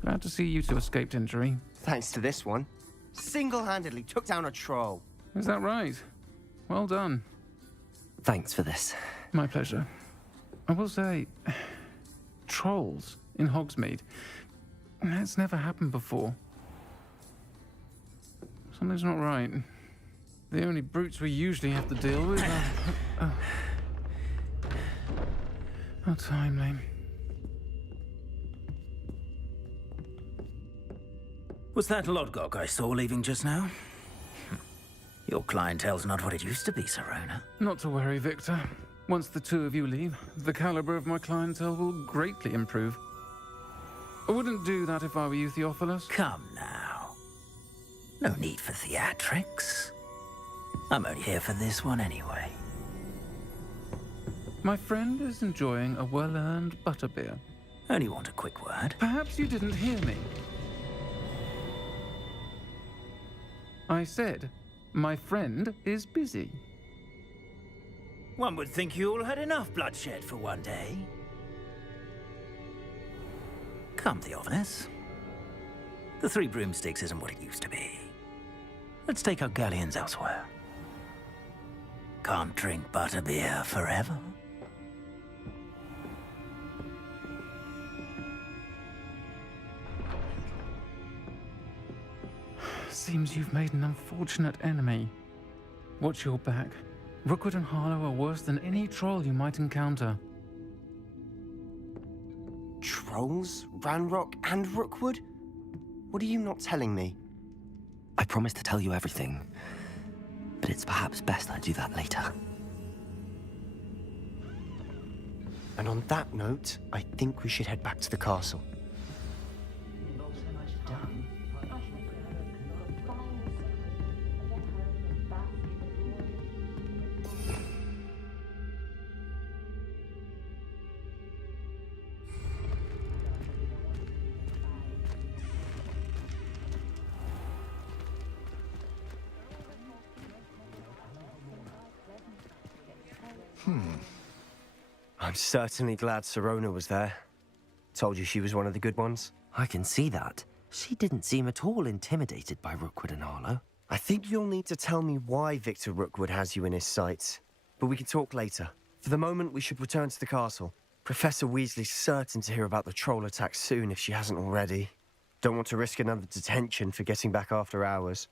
Glad to see you two escaped injury. Thanks to this one. Single-handedly took down a troll. Is that right? Well done. Thanks for this. My pleasure. I will say, trolls in Hogsmeade. That's never happened before. Something's not right. The only brutes we usually have to deal with are... How timely. Was that Lodgok I saw leaving just now? Your clientele's not what it used to be, Sirona. Not to worry, Victor. Once the 2 of you leave, the caliber of my clientele will greatly improve. I wouldn't do that if I were you, Theophilus. Come now. No need for theatrics. I'm only here for this one anyway. My friend is enjoying a well-earned butterbeer. Only want a quick word. Perhaps you didn't hear me. I said, my friend is busy. One would think you all had enough bloodshed for one day. Come, Theophilus. The Three Broomsticks isn't what it used to be. Let's take our galleons elsewhere. Can't drink butterbeer forever. Seems you've made an unfortunate enemy. Watch your back. Rookwood and Harlow are worse than any troll you might encounter. Trolls? Ranrock and Rookwood? What are you not telling me? I promised to tell you everything, but it's perhaps best I do that later. And on that note, I think we should head back to the castle. I'm certainly glad Sirona was there. Told you she was one of the good ones. I can see that. She didn't seem at all intimidated by Rookwood and Harlow. I think you'll need to tell me why Victor Rookwood has you in his sights. But we can talk later. For the moment, we should return to the castle. Professor Weasley's certain to hear about the troll attack soon if she hasn't already. Don't want to risk another detention for getting back after hours.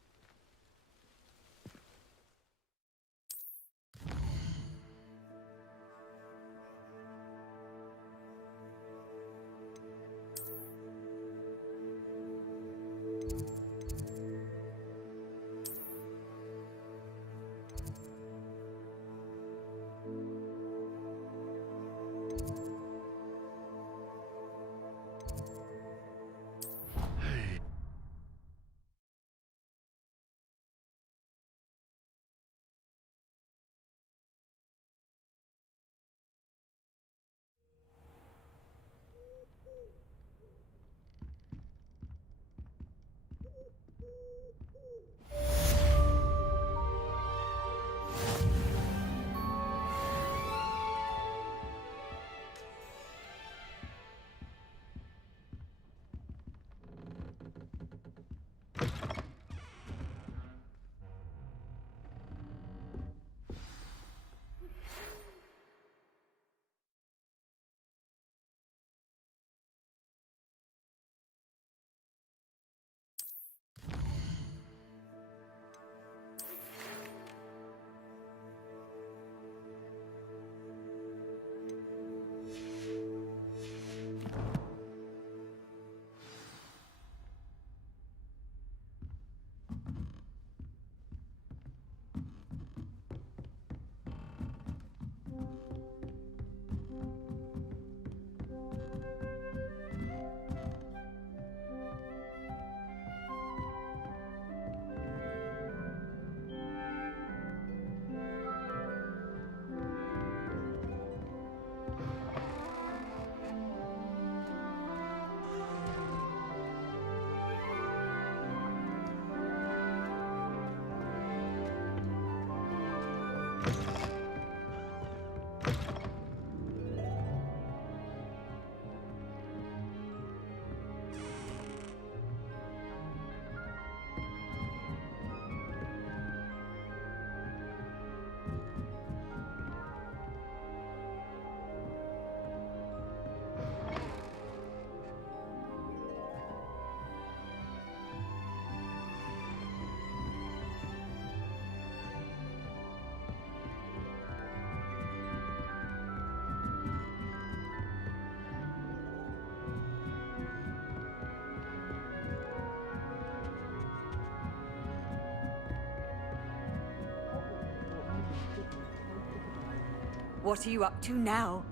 What are you up to now?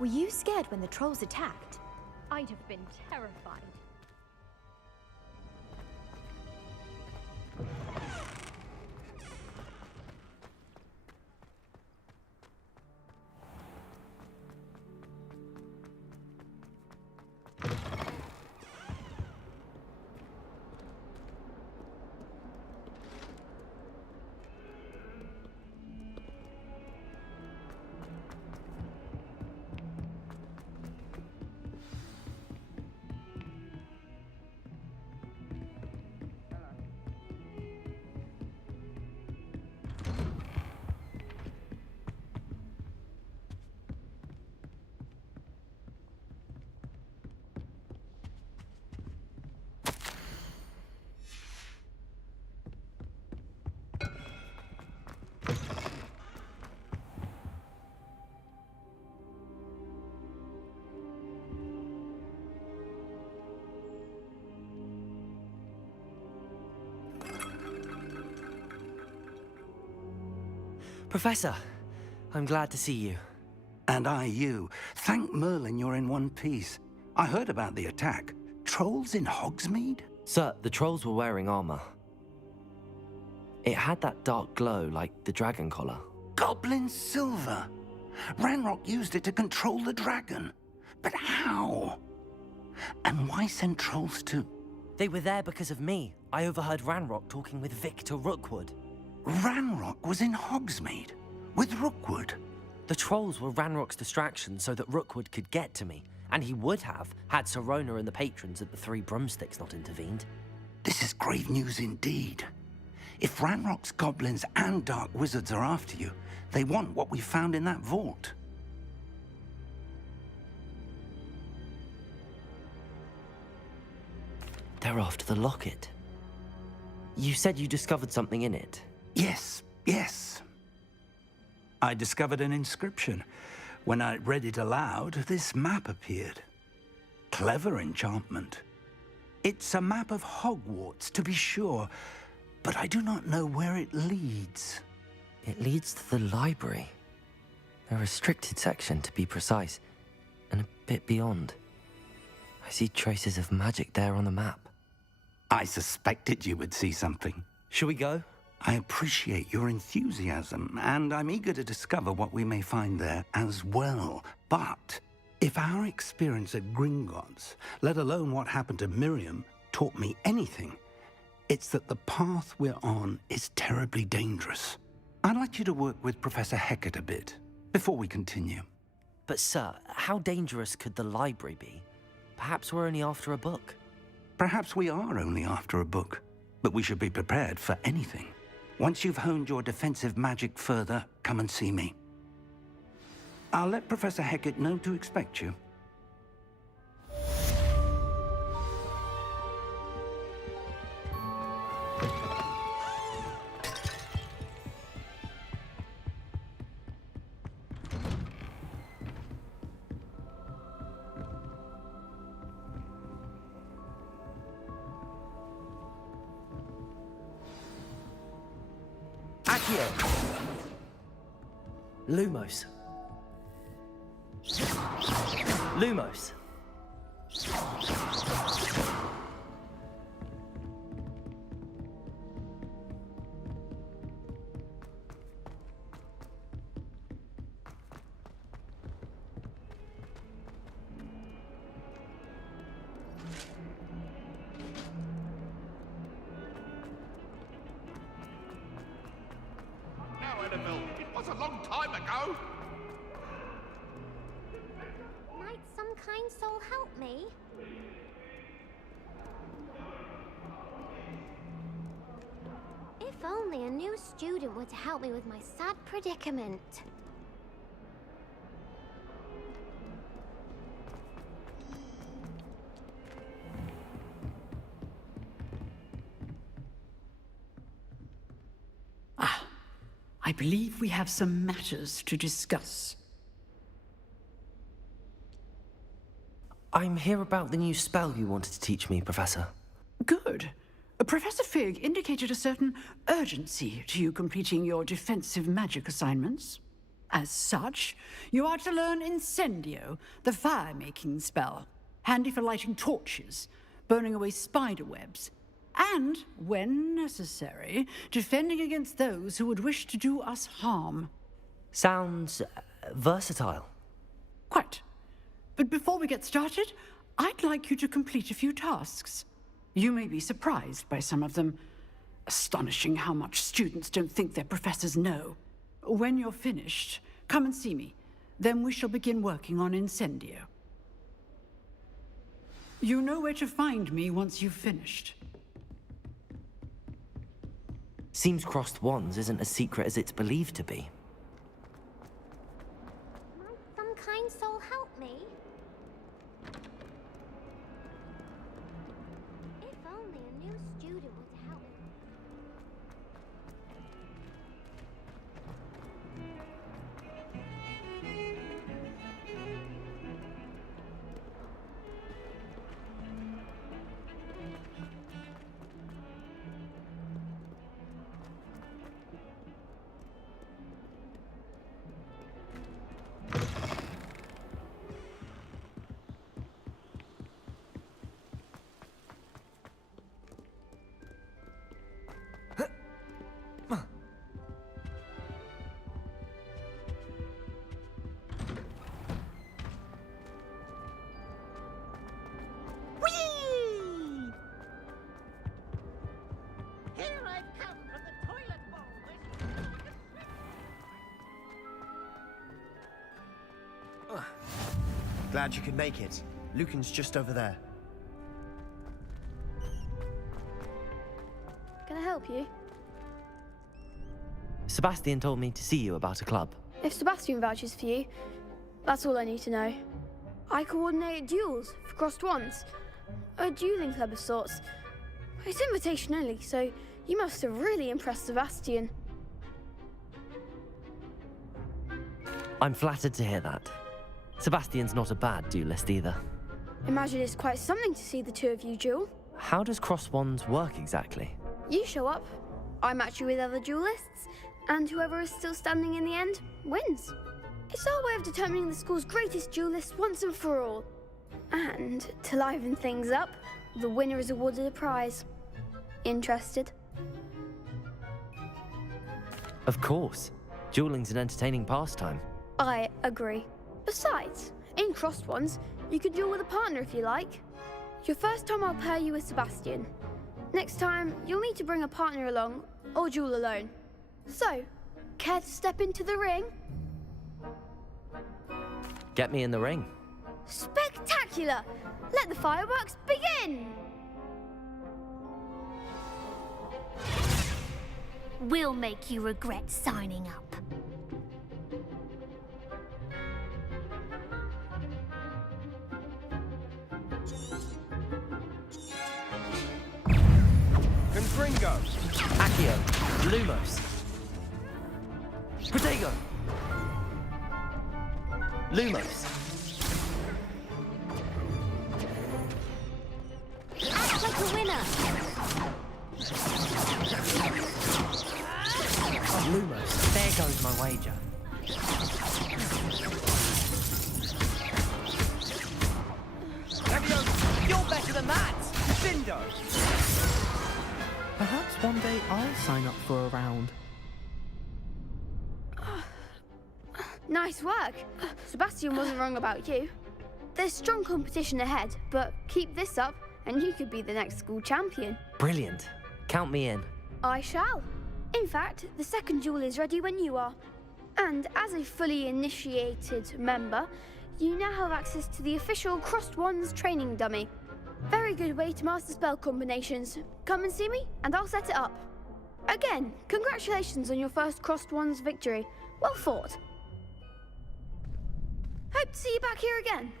Were you scared when the trolls attacked? I'd have been terrified. Professor, I'm glad to see you. And I you. Thank Merlin you're in one piece. I heard about the attack. Trolls in Hogsmeade? Sir, the trolls were wearing armor. It had that dark glow like the dragon collar. Goblin silver. Ranrock used it to control the dragon. But how? And why send trolls to... They were there because of me. I overheard Ranrock talking with Victor Rookwood. Ranrock was in Hogsmeade? With Rookwood? The trolls were Ranrock's distraction so that Rookwood could get to me. And he would have, had Sirona and the patrons at the Three Broomsticks not intervened. This is grave news indeed. If Ranrock's goblins and dark wizards are after you, they want what we found in that vault. They're after the locket. You said you discovered something in it. Yes, yes. I discovered an inscription. When I read it aloud, this map appeared. Clever enchantment. It's a map of Hogwarts, to be sure, but I do not know where it leads. It leads to the library. A restricted section, to be precise, and a bit beyond. I see traces of magic there on the map. I suspected you would see something. Shall we go? I appreciate your enthusiasm, and I'm eager to discover what we may find there as well. But if our experience at Gringotts, let alone what happened to Miriam, taught me anything, it's that the path we're on is terribly dangerous. I'd like you to work with Professor Hecat a bit before we continue. But sir, how dangerous could the library be? Perhaps we're only after a book. Perhaps we are only after a book, but we should be prepared for anything. Once you've honed your defensive magic further, come and see me. I'll let Professor Hecat know to expect you. Lumos. Lumos. It was a long time ago. Might some kind soul help me? If only a new student were to help me with my sad predicament. I believe we have some matters to discuss. I'm here about the new spell you wanted to teach me, Professor. Good. Professor Fig indicated a certain urgency to you completing your defensive magic assignments. As such, you are to learn Incendio, the fire-making spell, handy for lighting torches, burning away spider webs, and, when necessary, defending against those who would wish to do us harm. Sounds versatile. Quite. But before we get started, I'd like you to complete a few tasks. You may be surprised by some of them. Astonishing how much students don't think their professors know. When you're finished, come and see me. Then we shall begin working on Incendio. You know where to find me once you've finished. Seems crossed wands isn't as secret as it's believed to be. Might some kind soul help me? If only a new student would help me. Glad you could make it. Lucan's just over there. Can I help you? Sebastian told me to see you about a club. If Sebastian vouches for you, that's all I need to know. I coordinate duels for crossed wands. A dueling club of sorts. It's invitation only, so you must have really impressed Sebastian. I'm flattered to hear that. Sebastian's not a bad duelist either. Imagine it's quite something to see the two of you duel. How does cross wands work exactly? You show up, I match you with other duelists, and whoever is still standing in the end wins. It's our way of determining the school's greatest duelist once and for all. And to liven things up, the winner is awarded a prize. Interested? Of course. Dueling's an entertaining pastime. I agree. Besides, in crossed ones, you can duel with a partner if you like. Your first time I'll pair you with Sebastian. Next time, you'll need to bring a partner along, or duel alone. So, care to step into the ring? Get me in the ring. Spectacular! Let the fireworks begin! We'll make you regret signing up. Confringo! Accio! Lumos! Protego! Lumos! Act like a winner! Lumos! There goes my wager. Accio, you're better than that! Cindo! Perhaps one day I'll sign up for a round. Nice work. Sebastian wasn't wrong about you. There's strong competition ahead, but keep this up and you could be the next school champion. Brilliant. Count me in. I shall. In fact, the second duel is ready when you are. And as a fully initiated member, you now have access to the official Crossed Wands training dummy. Very good way to master spell combinations. Come and see me, and I'll set it up. Again, congratulations on your first Crossed Wands victory. Well fought. Hope to see you back here again.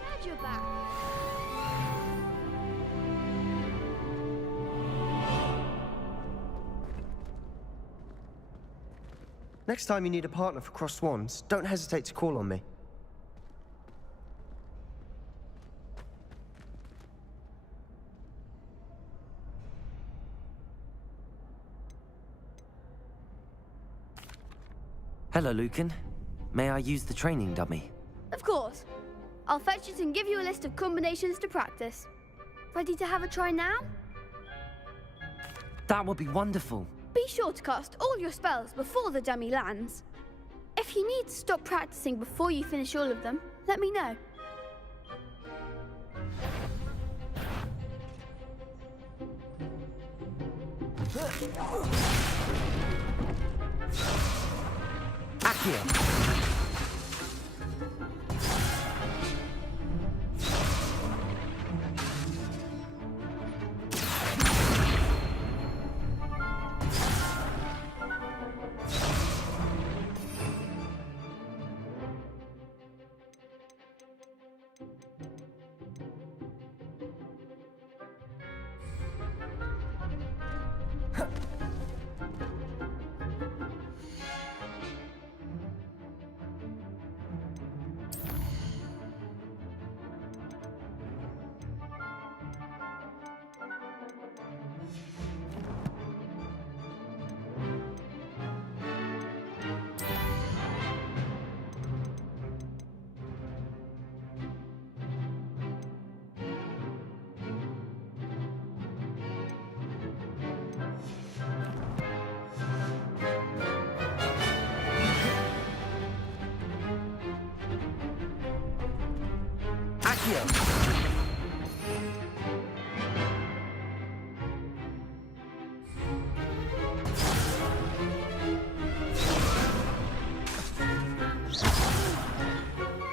Glad you're back. Next time you need a partner for crossed wands, don't hesitate to call on me. Hello, Lucan. May I use the training dummy? Of course. I'll fetch it and give you a list of combinations to practice. Ready to have a try now? That would be wonderful. Be sure to cast all your spells before the dummy lands. If you need to stop practicing before you finish all of them, let me know. Accio.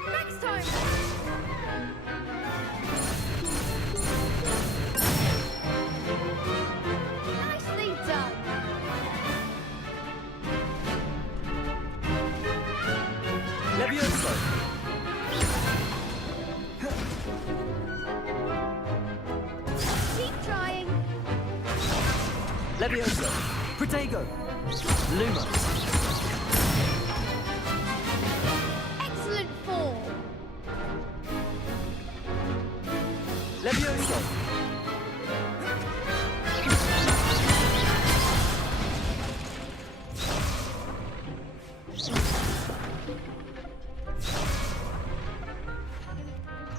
Next time! Nicely done! Levioso. Keep trying! Levioso. Protego. Luma. Excellent form! Levioso.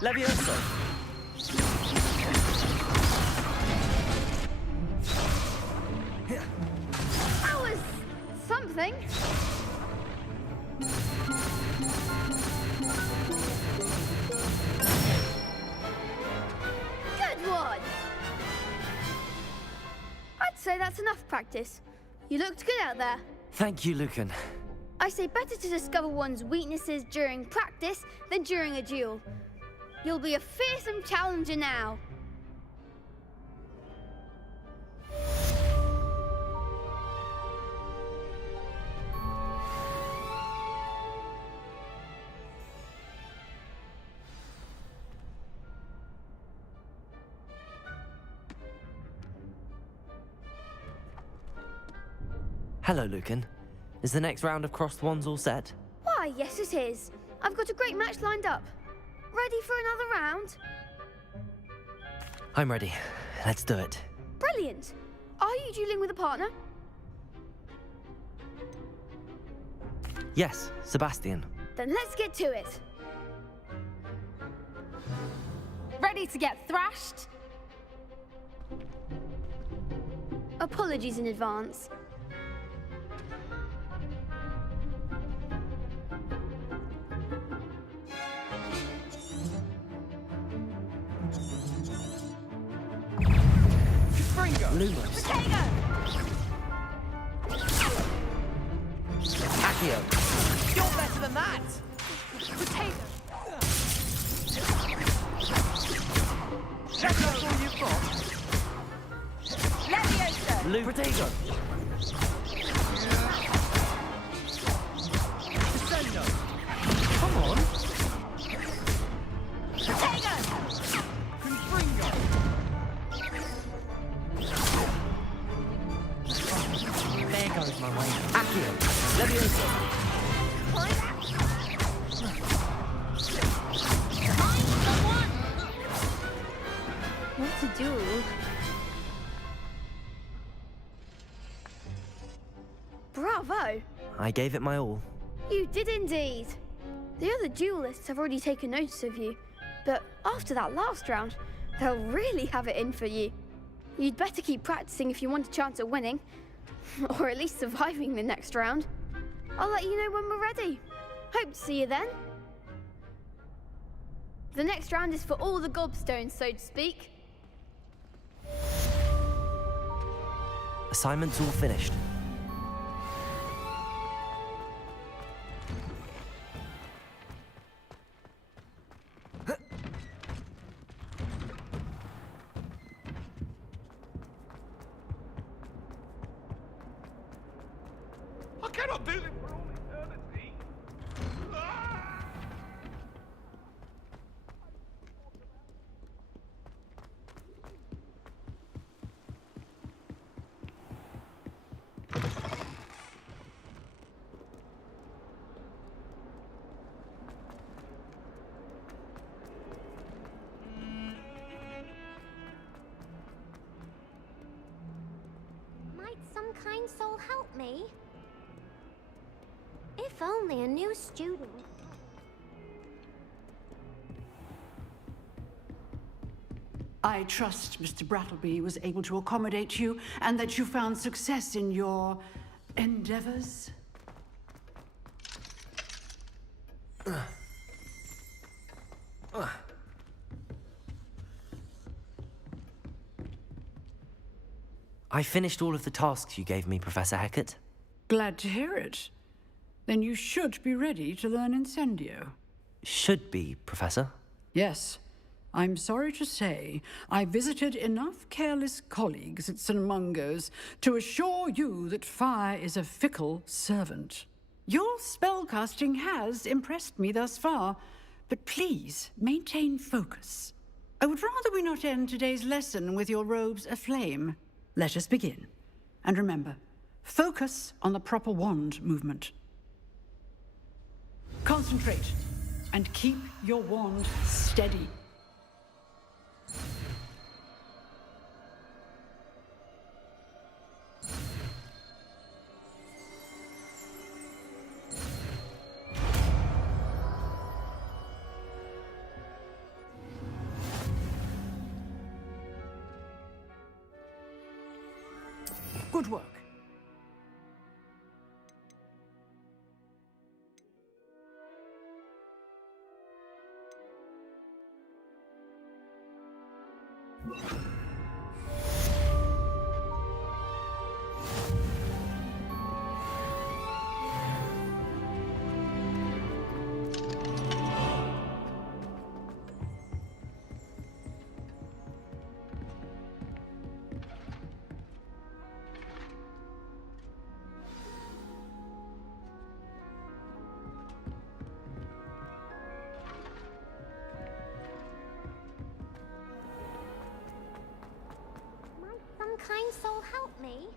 Levioso. That was something. Good one. I'd say that's enough practice. You looked good out there. Thank you, Lucan. I say better to discover one's weaknesses during practice than during a duel. You'll be a fearsome challenger now. Hello, Lucan. Is the next round of crossed wands all set? Why, yes it is. I've got a great match lined up. Ready for another round? I'm ready. Let's do it. Brilliant. Are you dueling with a partner? Yes, Sebastian. Then let's get to it. Ready to get thrashed? Apologies in advance. Lumos. Accio. You're better than that! That's all you've got? Levioso. Protego. Come on. There goes my way. Accio. Levioso. What a duel. Bravo. I gave it my all. You did indeed. The other duelists have already taken notice of you, but after that last round, they'll really have it in for you. You'd better keep practicing if you want a chance at winning, or at least surviving the next round. I'll let you know when we're ready. Hope to see you then. The next round is for all the gobstones, so to speak. Assignment's all finished. I cannot do this for all eternity. Might some kind soul help me? If only a new student. I trust Mr. Brattleby was able to accommodate you and that you found success in your endeavors. I finished all of the tasks you gave me, Professor Hecat. Glad to hear it. Then you should be ready to learn Incendio. Should be, Professor. Yes. I'm sorry to say, I visited enough careless colleagues at St. Mungo's to assure you that fire is a fickle servant. Your spellcasting has impressed me thus far, but please maintain focus. I would rather we not end today's lesson with your robes aflame. Let us begin. And remember, focus on the proper wand movement. Concentrate, and keep your wand steady. Good work. Some kind soul help me?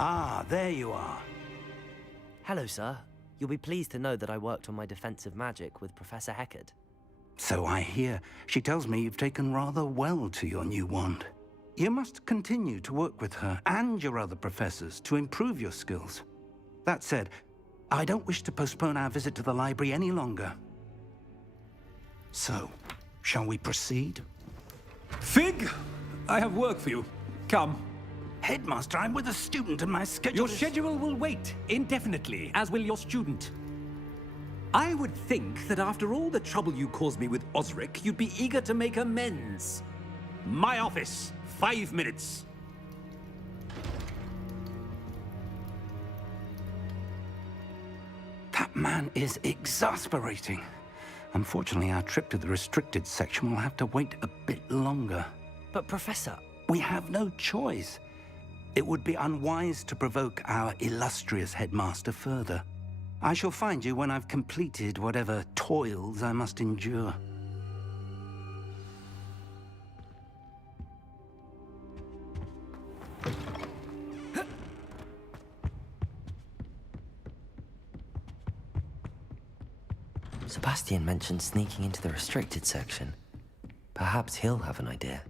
Ah, there you are. Hello, sir. You'll be pleased to know that I worked on my defensive magic with Professor Hecat. So I hear. She tells me you've taken rather well to your new wand. You must continue to work with her and your other professors to improve your skills. That said, I don't wish to postpone our visit to the library any longer. So, shall we proceed? Fig! I have work for you. Come. Headmaster, I'm with a student and my schedule Your schedule will wait indefinitely, as will your student. I would think that after all the trouble you caused me with Osric, you'd be eager to make amends. My office, 5 minutes. man is exasperating. Unfortunately, our trip to the restricted section will have to wait a bit longer. But Professor... We have no choice. It would be unwise to provoke our illustrious headmaster further. I shall find you when I've completed whatever toils I must endure. Sebastian mentioned sneaking into the restricted section. Perhaps he'll have an idea.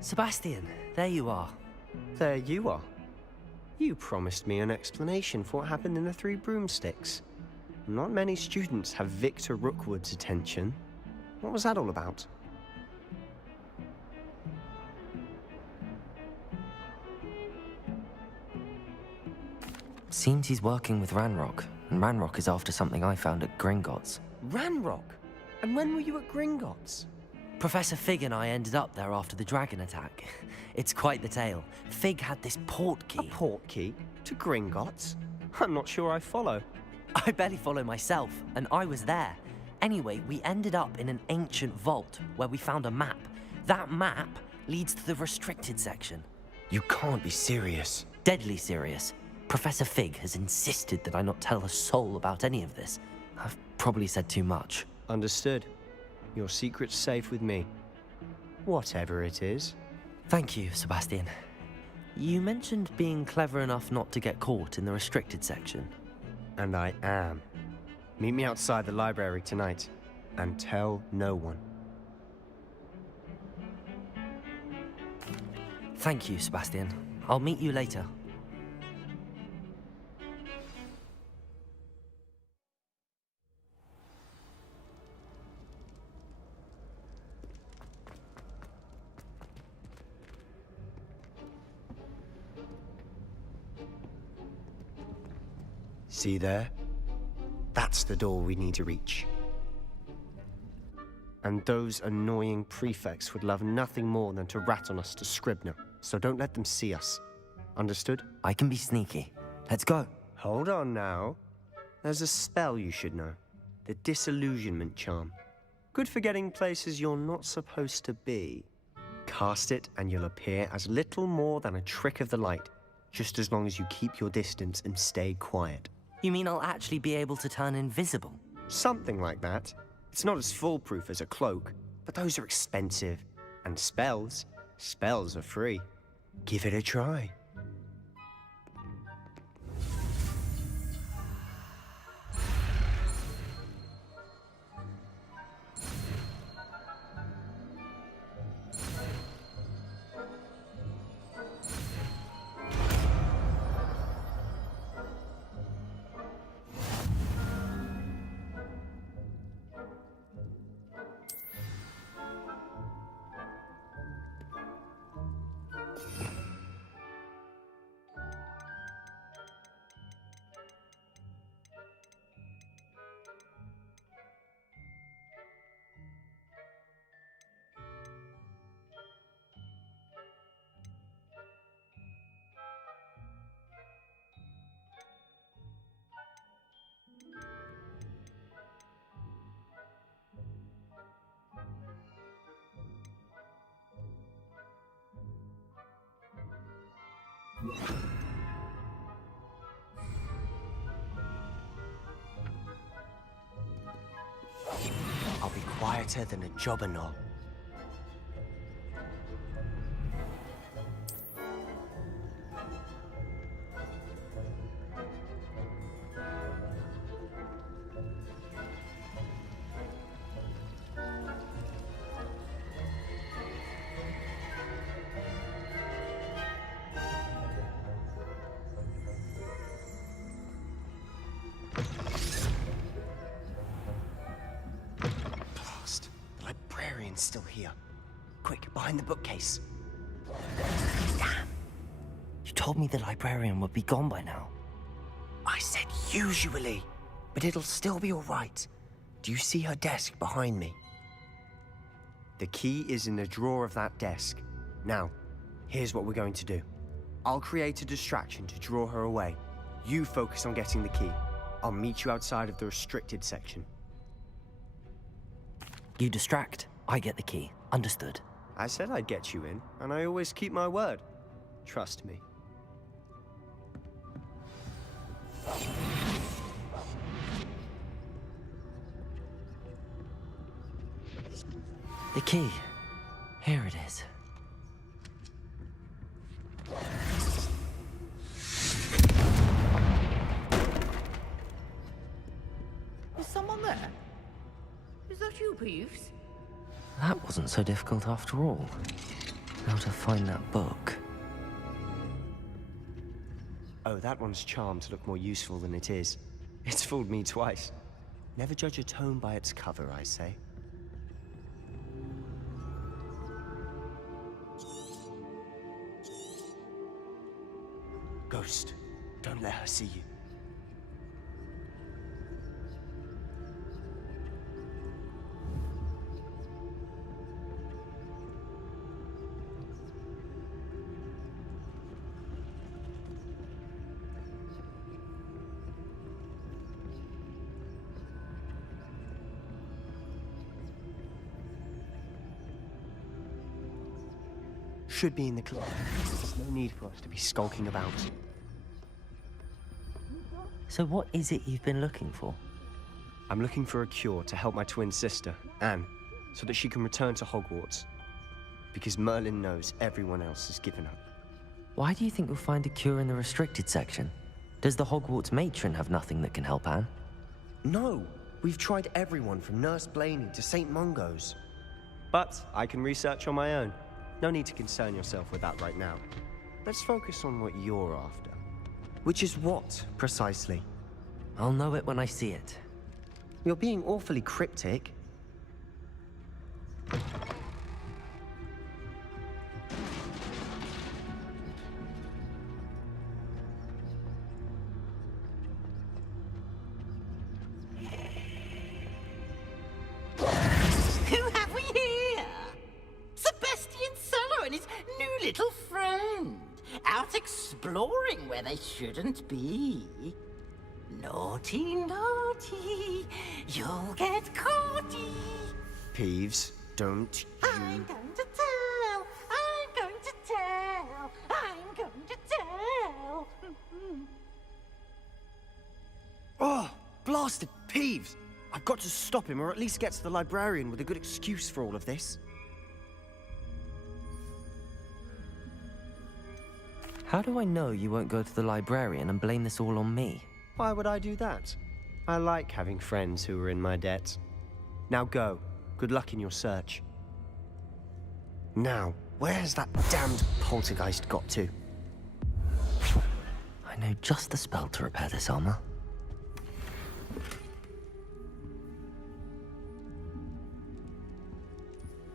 Sebastian, there you are. There you are. You promised me an explanation for what happened in the Three Broomsticks. Not many students have Victor Rookwood's attention. What was that all about? Seems he's working with Ranrock, and Ranrock is after something I found at Gringotts. Ranrock? And when were you at Gringotts? Professor Fig and I ended up there after the dragon attack. It's quite the tale. Fig had this port key. A port key? To Gringotts? I'm not sure I follow. I barely follow myself, and I was there. Anyway, we ended up in an ancient vault where we found a map. That map leads to the restricted section. You can't be serious. Deadly serious. Professor Fig has insisted that I not tell a soul about any of this. I've probably said too much. Understood. Your secret's safe with me. Whatever it is. Thank you, Sebastian. You mentioned being clever enough not to get caught in the restricted section. And I am. Meet me outside the library tonight, and tell no one. Thank you, Sebastian. I'll meet you later. See there? That's the door we need to reach. And those annoying prefects would love nothing more than to rat on us to Scribner, so don't let them see us. Understood? I can be sneaky. Let's go. Hold on now. There's a spell you should know. The Disillusionment Charm. Good for getting places you're not supposed to be. Cast it and you'll appear as little more than a trick of the light, just as long as you keep your distance and stay quiet. You mean I'll actually be able to turn invisible? Something like that. It's not as foolproof as a cloak, but those are expensive. And spells are free. Give it a try. I'll be quieter than a jobberknoll. told me the librarian would be gone by now. I said usually, but it'll still be all right. Do you see her desk behind me? The key is in the drawer of that desk. Now, here's what we're going to do. I'll create a distraction to draw her away. You focus on getting the key. I'll meet you outside of the restricted section. You distract, I get the key. Understood. I said I'd get you in, and I always keep my word. Trust me. The key. Here it is. Is someone there? Is that you, Peeves? That wasn't so difficult after all. How to find that book. Oh, that one's charmed to look more useful than it is. It's fooled me twice. Never judge a tome by its cover, I say. Ghost, don't let her see you. Should be in the club. There's no need for us to be skulking about. So what is it you've been looking for? I'm looking for a cure to help my twin sister, Anne, so that she can return to Hogwarts. Because Merlin knows everyone else has given up. Why do you think you'll find a cure in the restricted section? Does the Hogwarts matron have nothing that can help Anne? No! We've tried everyone from Nurse Blaney to St. Mungo's. But I can research on my own. No need to concern yourself with that right now. Let's focus on what you're after. Which is what, precisely? I'll know it when I see it. You're being awfully cryptic. Who have we here? Sebastian Cello and his new little friend. Out exploring where they shouldn't be. Naughty, naughty, you'll get caughty. Peeves, don't you... I'm going to tell, I'm going to tell, I'm going to tell. Oh, blasted Peeves! I've got to stop him, or at least get to the librarian with a good excuse for all of this. How do I know you won't go to the librarian and blame this all on me? Why would I do that? I like having friends who are in my debt. Now go. Good luck in your search. Now, where's that damned poltergeist got to? I know just the spell to repair this armor.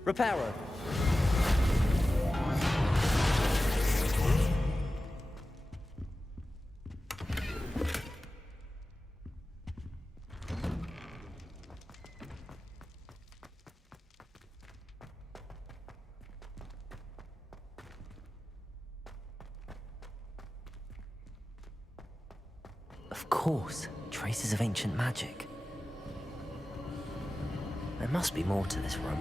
Reparo. Of course, traces of ancient magic. There must be more to this room.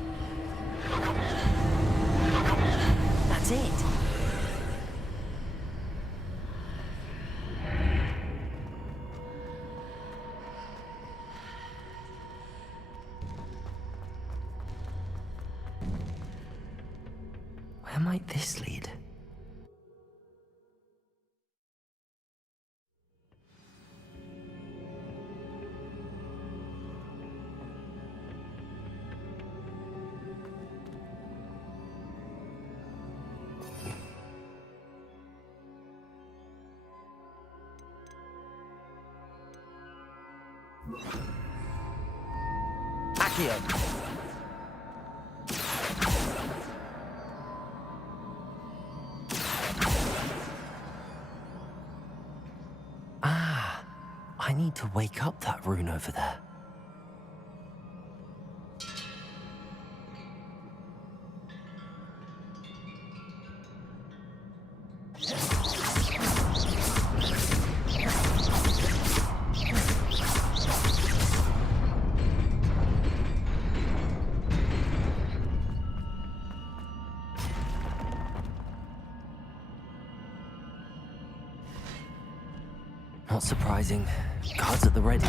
That's it! Where might this lead? Accio! to wake up that rune over there. Not surprising. Guards at the ready.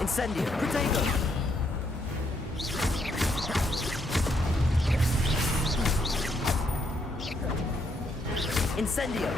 Incendio, Protego! Incendio!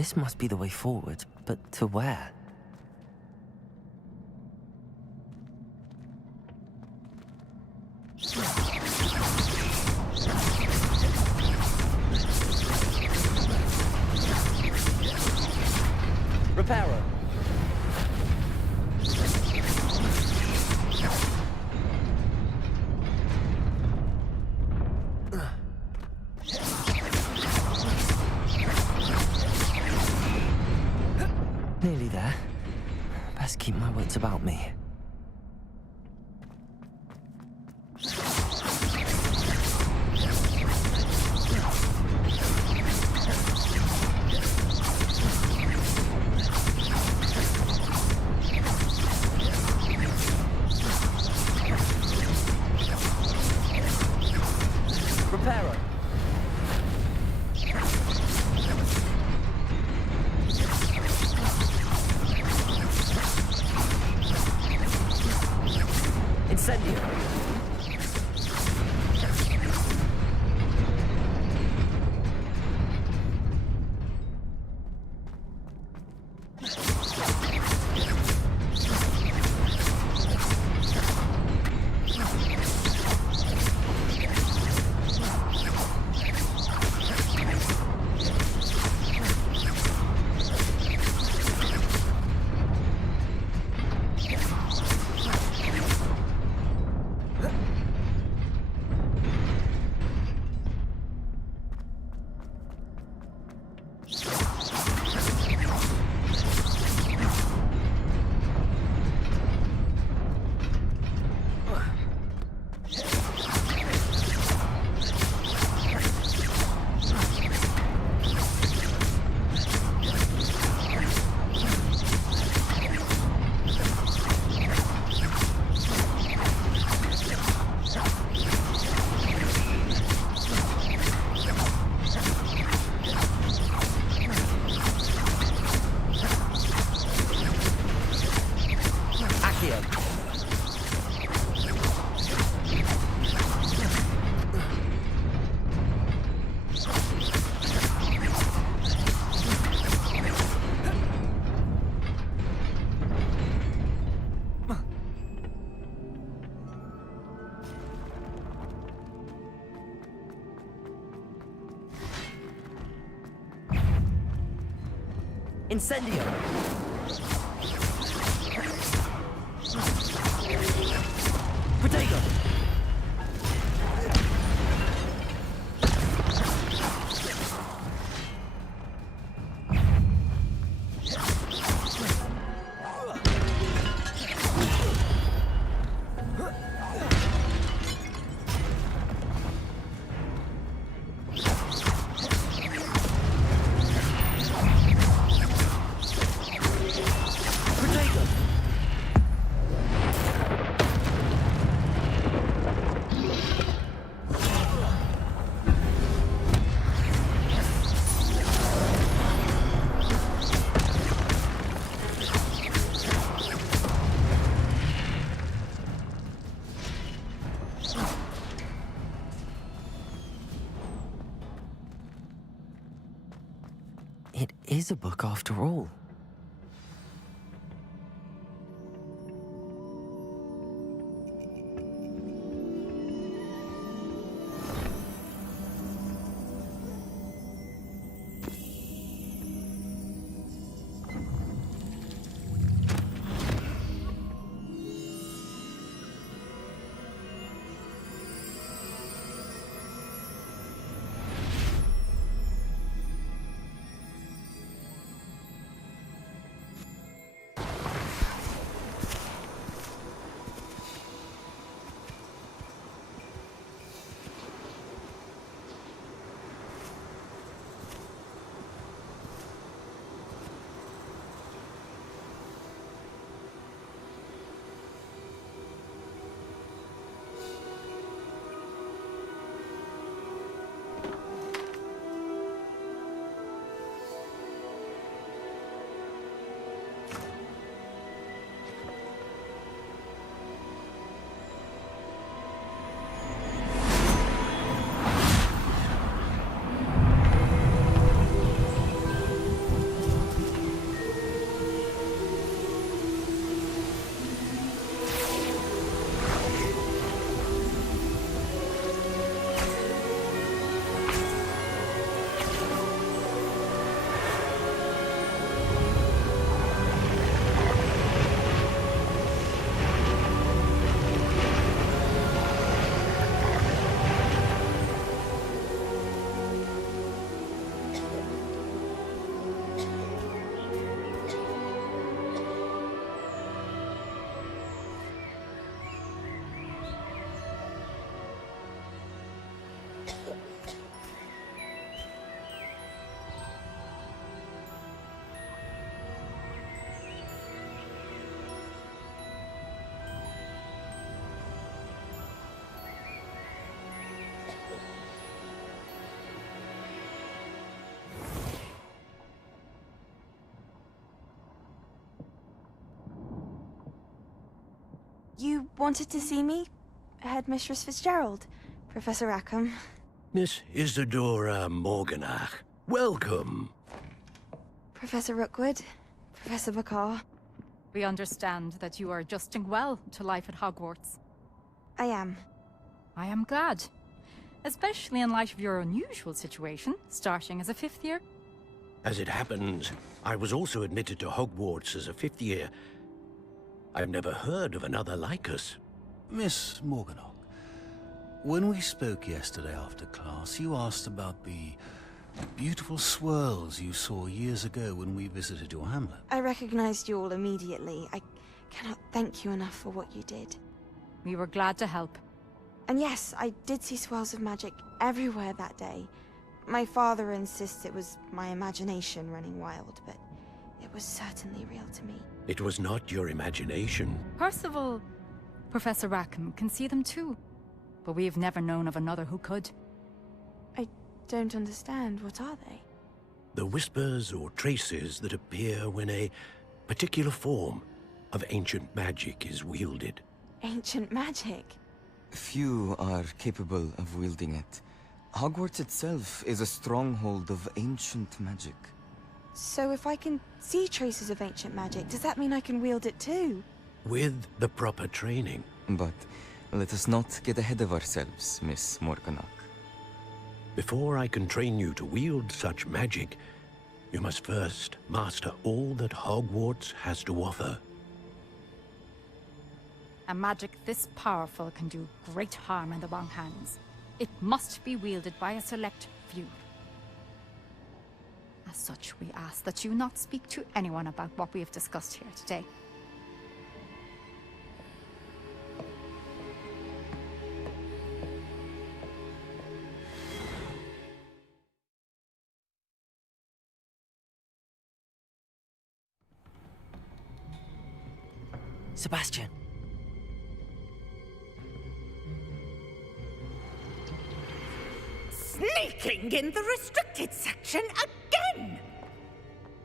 This must be the way forward, but to where? Reparo. Nearly there. Best keep my wits about me. Reparo. Incendio. Incendio! Protego! It is a book after all. You wanted to see me? Headmistress Fitzgerald? Professor Rackham? Miss Isadora Morganach, welcome. Professor Rookwood? Professor Bakar? We understand that you are adjusting well to life at Hogwarts. I am. I am glad. Especially in light of your unusual situation, starting as a fifth year. As it happens, I was also admitted to Hogwarts as a fifth year. I've never heard of another like us. Miss Morganach, when we spoke yesterday after class, you asked about the beautiful swirls you saw years ago when we visited your hamlet. I recognized you all immediately. I cannot thank you enough for what you did. We were glad to help. And yes, I did see swirls of magic everywhere that day. My father insists it was my imagination running wild, but it was certainly real to me. It was not your imagination. Percival, Professor Rackham can see them too. But we have never known of another who could. I don't understand. What are they? The whispers or traces that appear when a particular form of ancient magic is wielded. Ancient magic? Few are capable of wielding it. Hogwarts itself is a stronghold of ancient magic. So if I can see traces of ancient magic, does that mean I can wield it too? With the proper training. But let us not get ahead of ourselves, Miss Morganach. Before I can train you to wield such magic, You must first master all that Hogwarts has to offer. A magic this powerful can do great harm in the wrong hands. It must be wielded by a select few. As such, we ask that you not speak to anyone about what we have discussed here today. Sebastian. Sneaking in the restricted section again!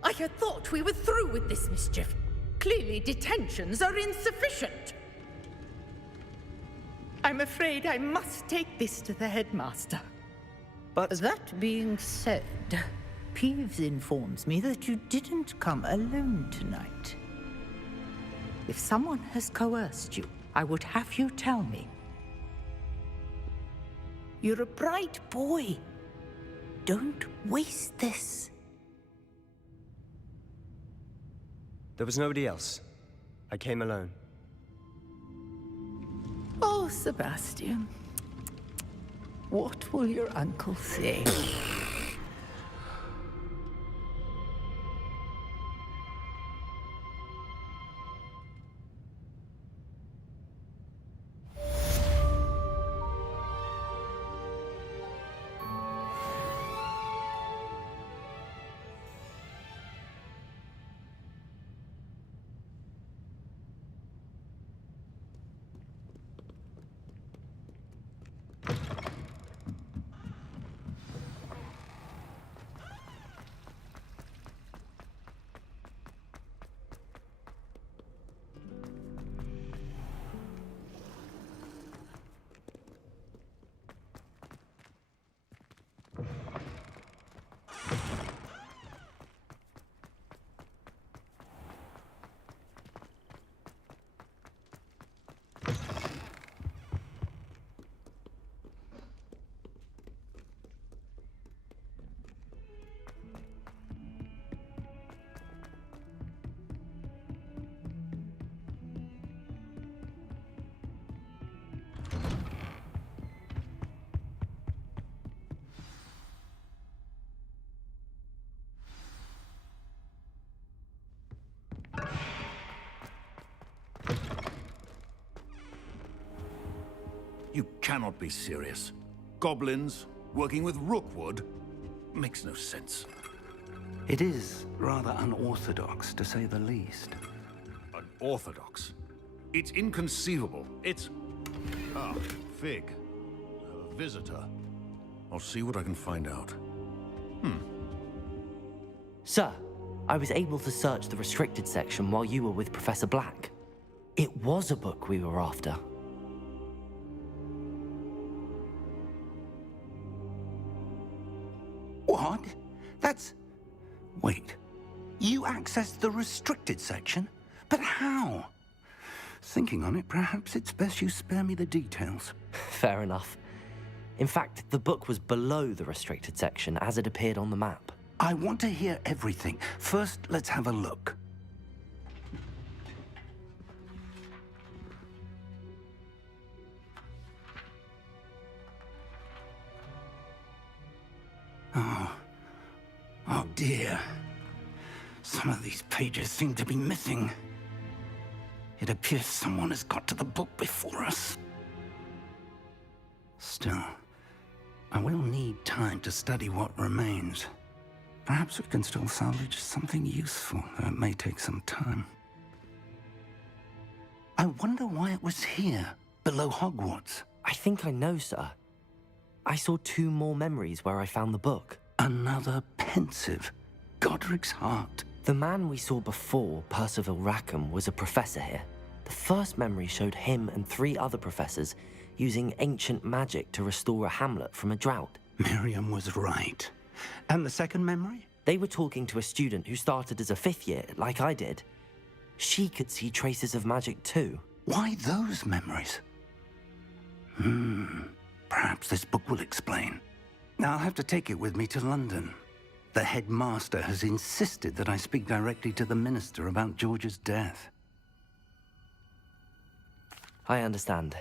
I had thought we were through with this mischief. Clearly detentions are insufficient. I'm afraid I must take this to the headmaster. But that being said, Peeves informs me that you didn't come alone tonight. If someone has coerced you, I would have you tell me. You're a bright boy. Don't waste this. There was nobody else. I came alone. Oh, Sebastian. What will your uncle say? You cannot be serious. Goblins working with Rookwood makes no sense. It is rather unorthodox, to say the least. Unorthodox? It's inconceivable. It's... Ah, Fig. A visitor. I'll see what I can find out. Sir, I was able to search the restricted section while you were with Professor Black. It was a book we were after. What? That's... Wait. You accessed the restricted section? But how? Thinking on it, perhaps it's best you spare me the details. Fair enough. In fact, the book was below the restricted section as it appeared on the map. I want to hear everything. First, let's have a look. Oh dear. Some of these pages seem to be missing. It appears someone has got to the book before us. Still, I will need time to study what remains. Perhaps we can still salvage something useful, though it may take some time. I wonder why it was here, below Hogwarts. I think I know, sir. I saw 2 more memories where I found the book. Another pensive. Godric's heart. The man we saw before, Percival Rackham, was a professor here. The first memory showed him and 3 other professors using ancient magic to restore a hamlet from a drought. Miriam was right. And the second memory? They were talking to a student who started as a 5th year, like I did. She could see traces of magic too. Why those memories? Perhaps this book will explain. I'll have to take it with me to London. The headmaster has insisted that I speak directly to the minister about George's death. I understand.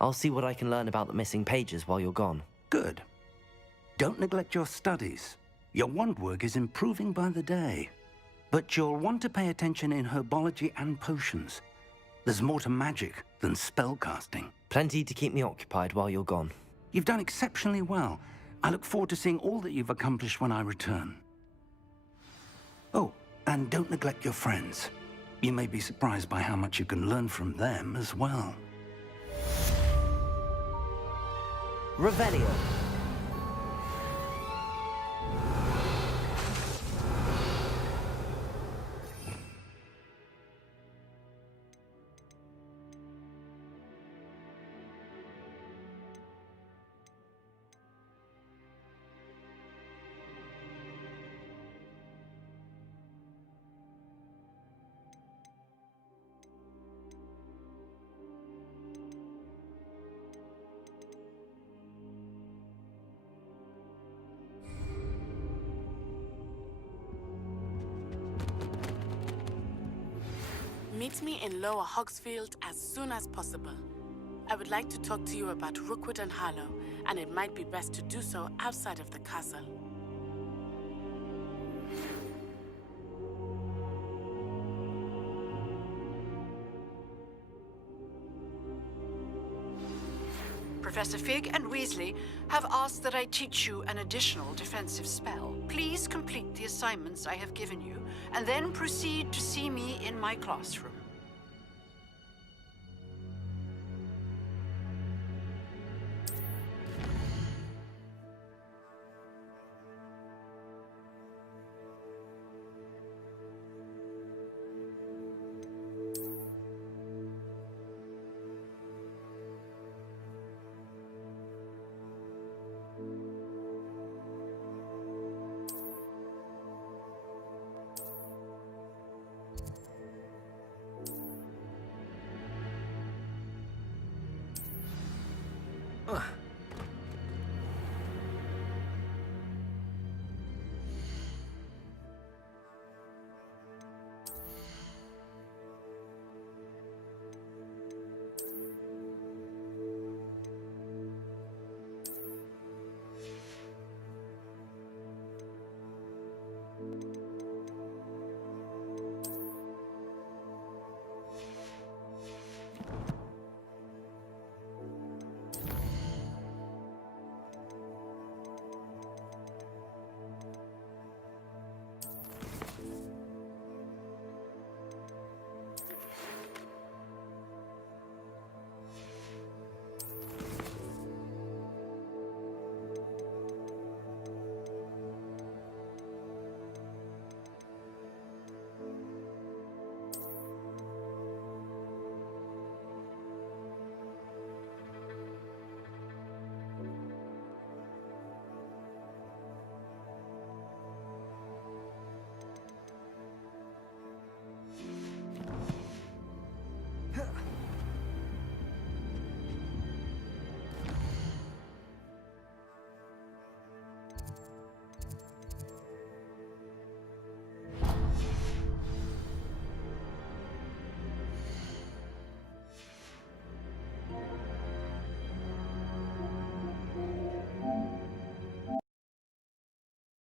I'll see what I can learn about the missing pages while you're gone. Good. Don't neglect your studies. Your wand work is improving by the day. But you'll want to pay attention in herbology and potions. There's more to magic than spellcasting. Plenty to keep me occupied while you're gone. You've done exceptionally well. I look forward to seeing all that you've accomplished when I return. Oh, and don't neglect your friends. You may be surprised by how much you can learn from them as well. Revelio. Meet me in Lower Hogsfield as soon as possible. I would like to talk to you about Rookwood and Harlow, and it might be best to do so outside of the castle. Professor Fig and Weasley have asked that I teach you an additional defensive spell. Please complete the assignments I have given you, and then proceed to see me in my classroom.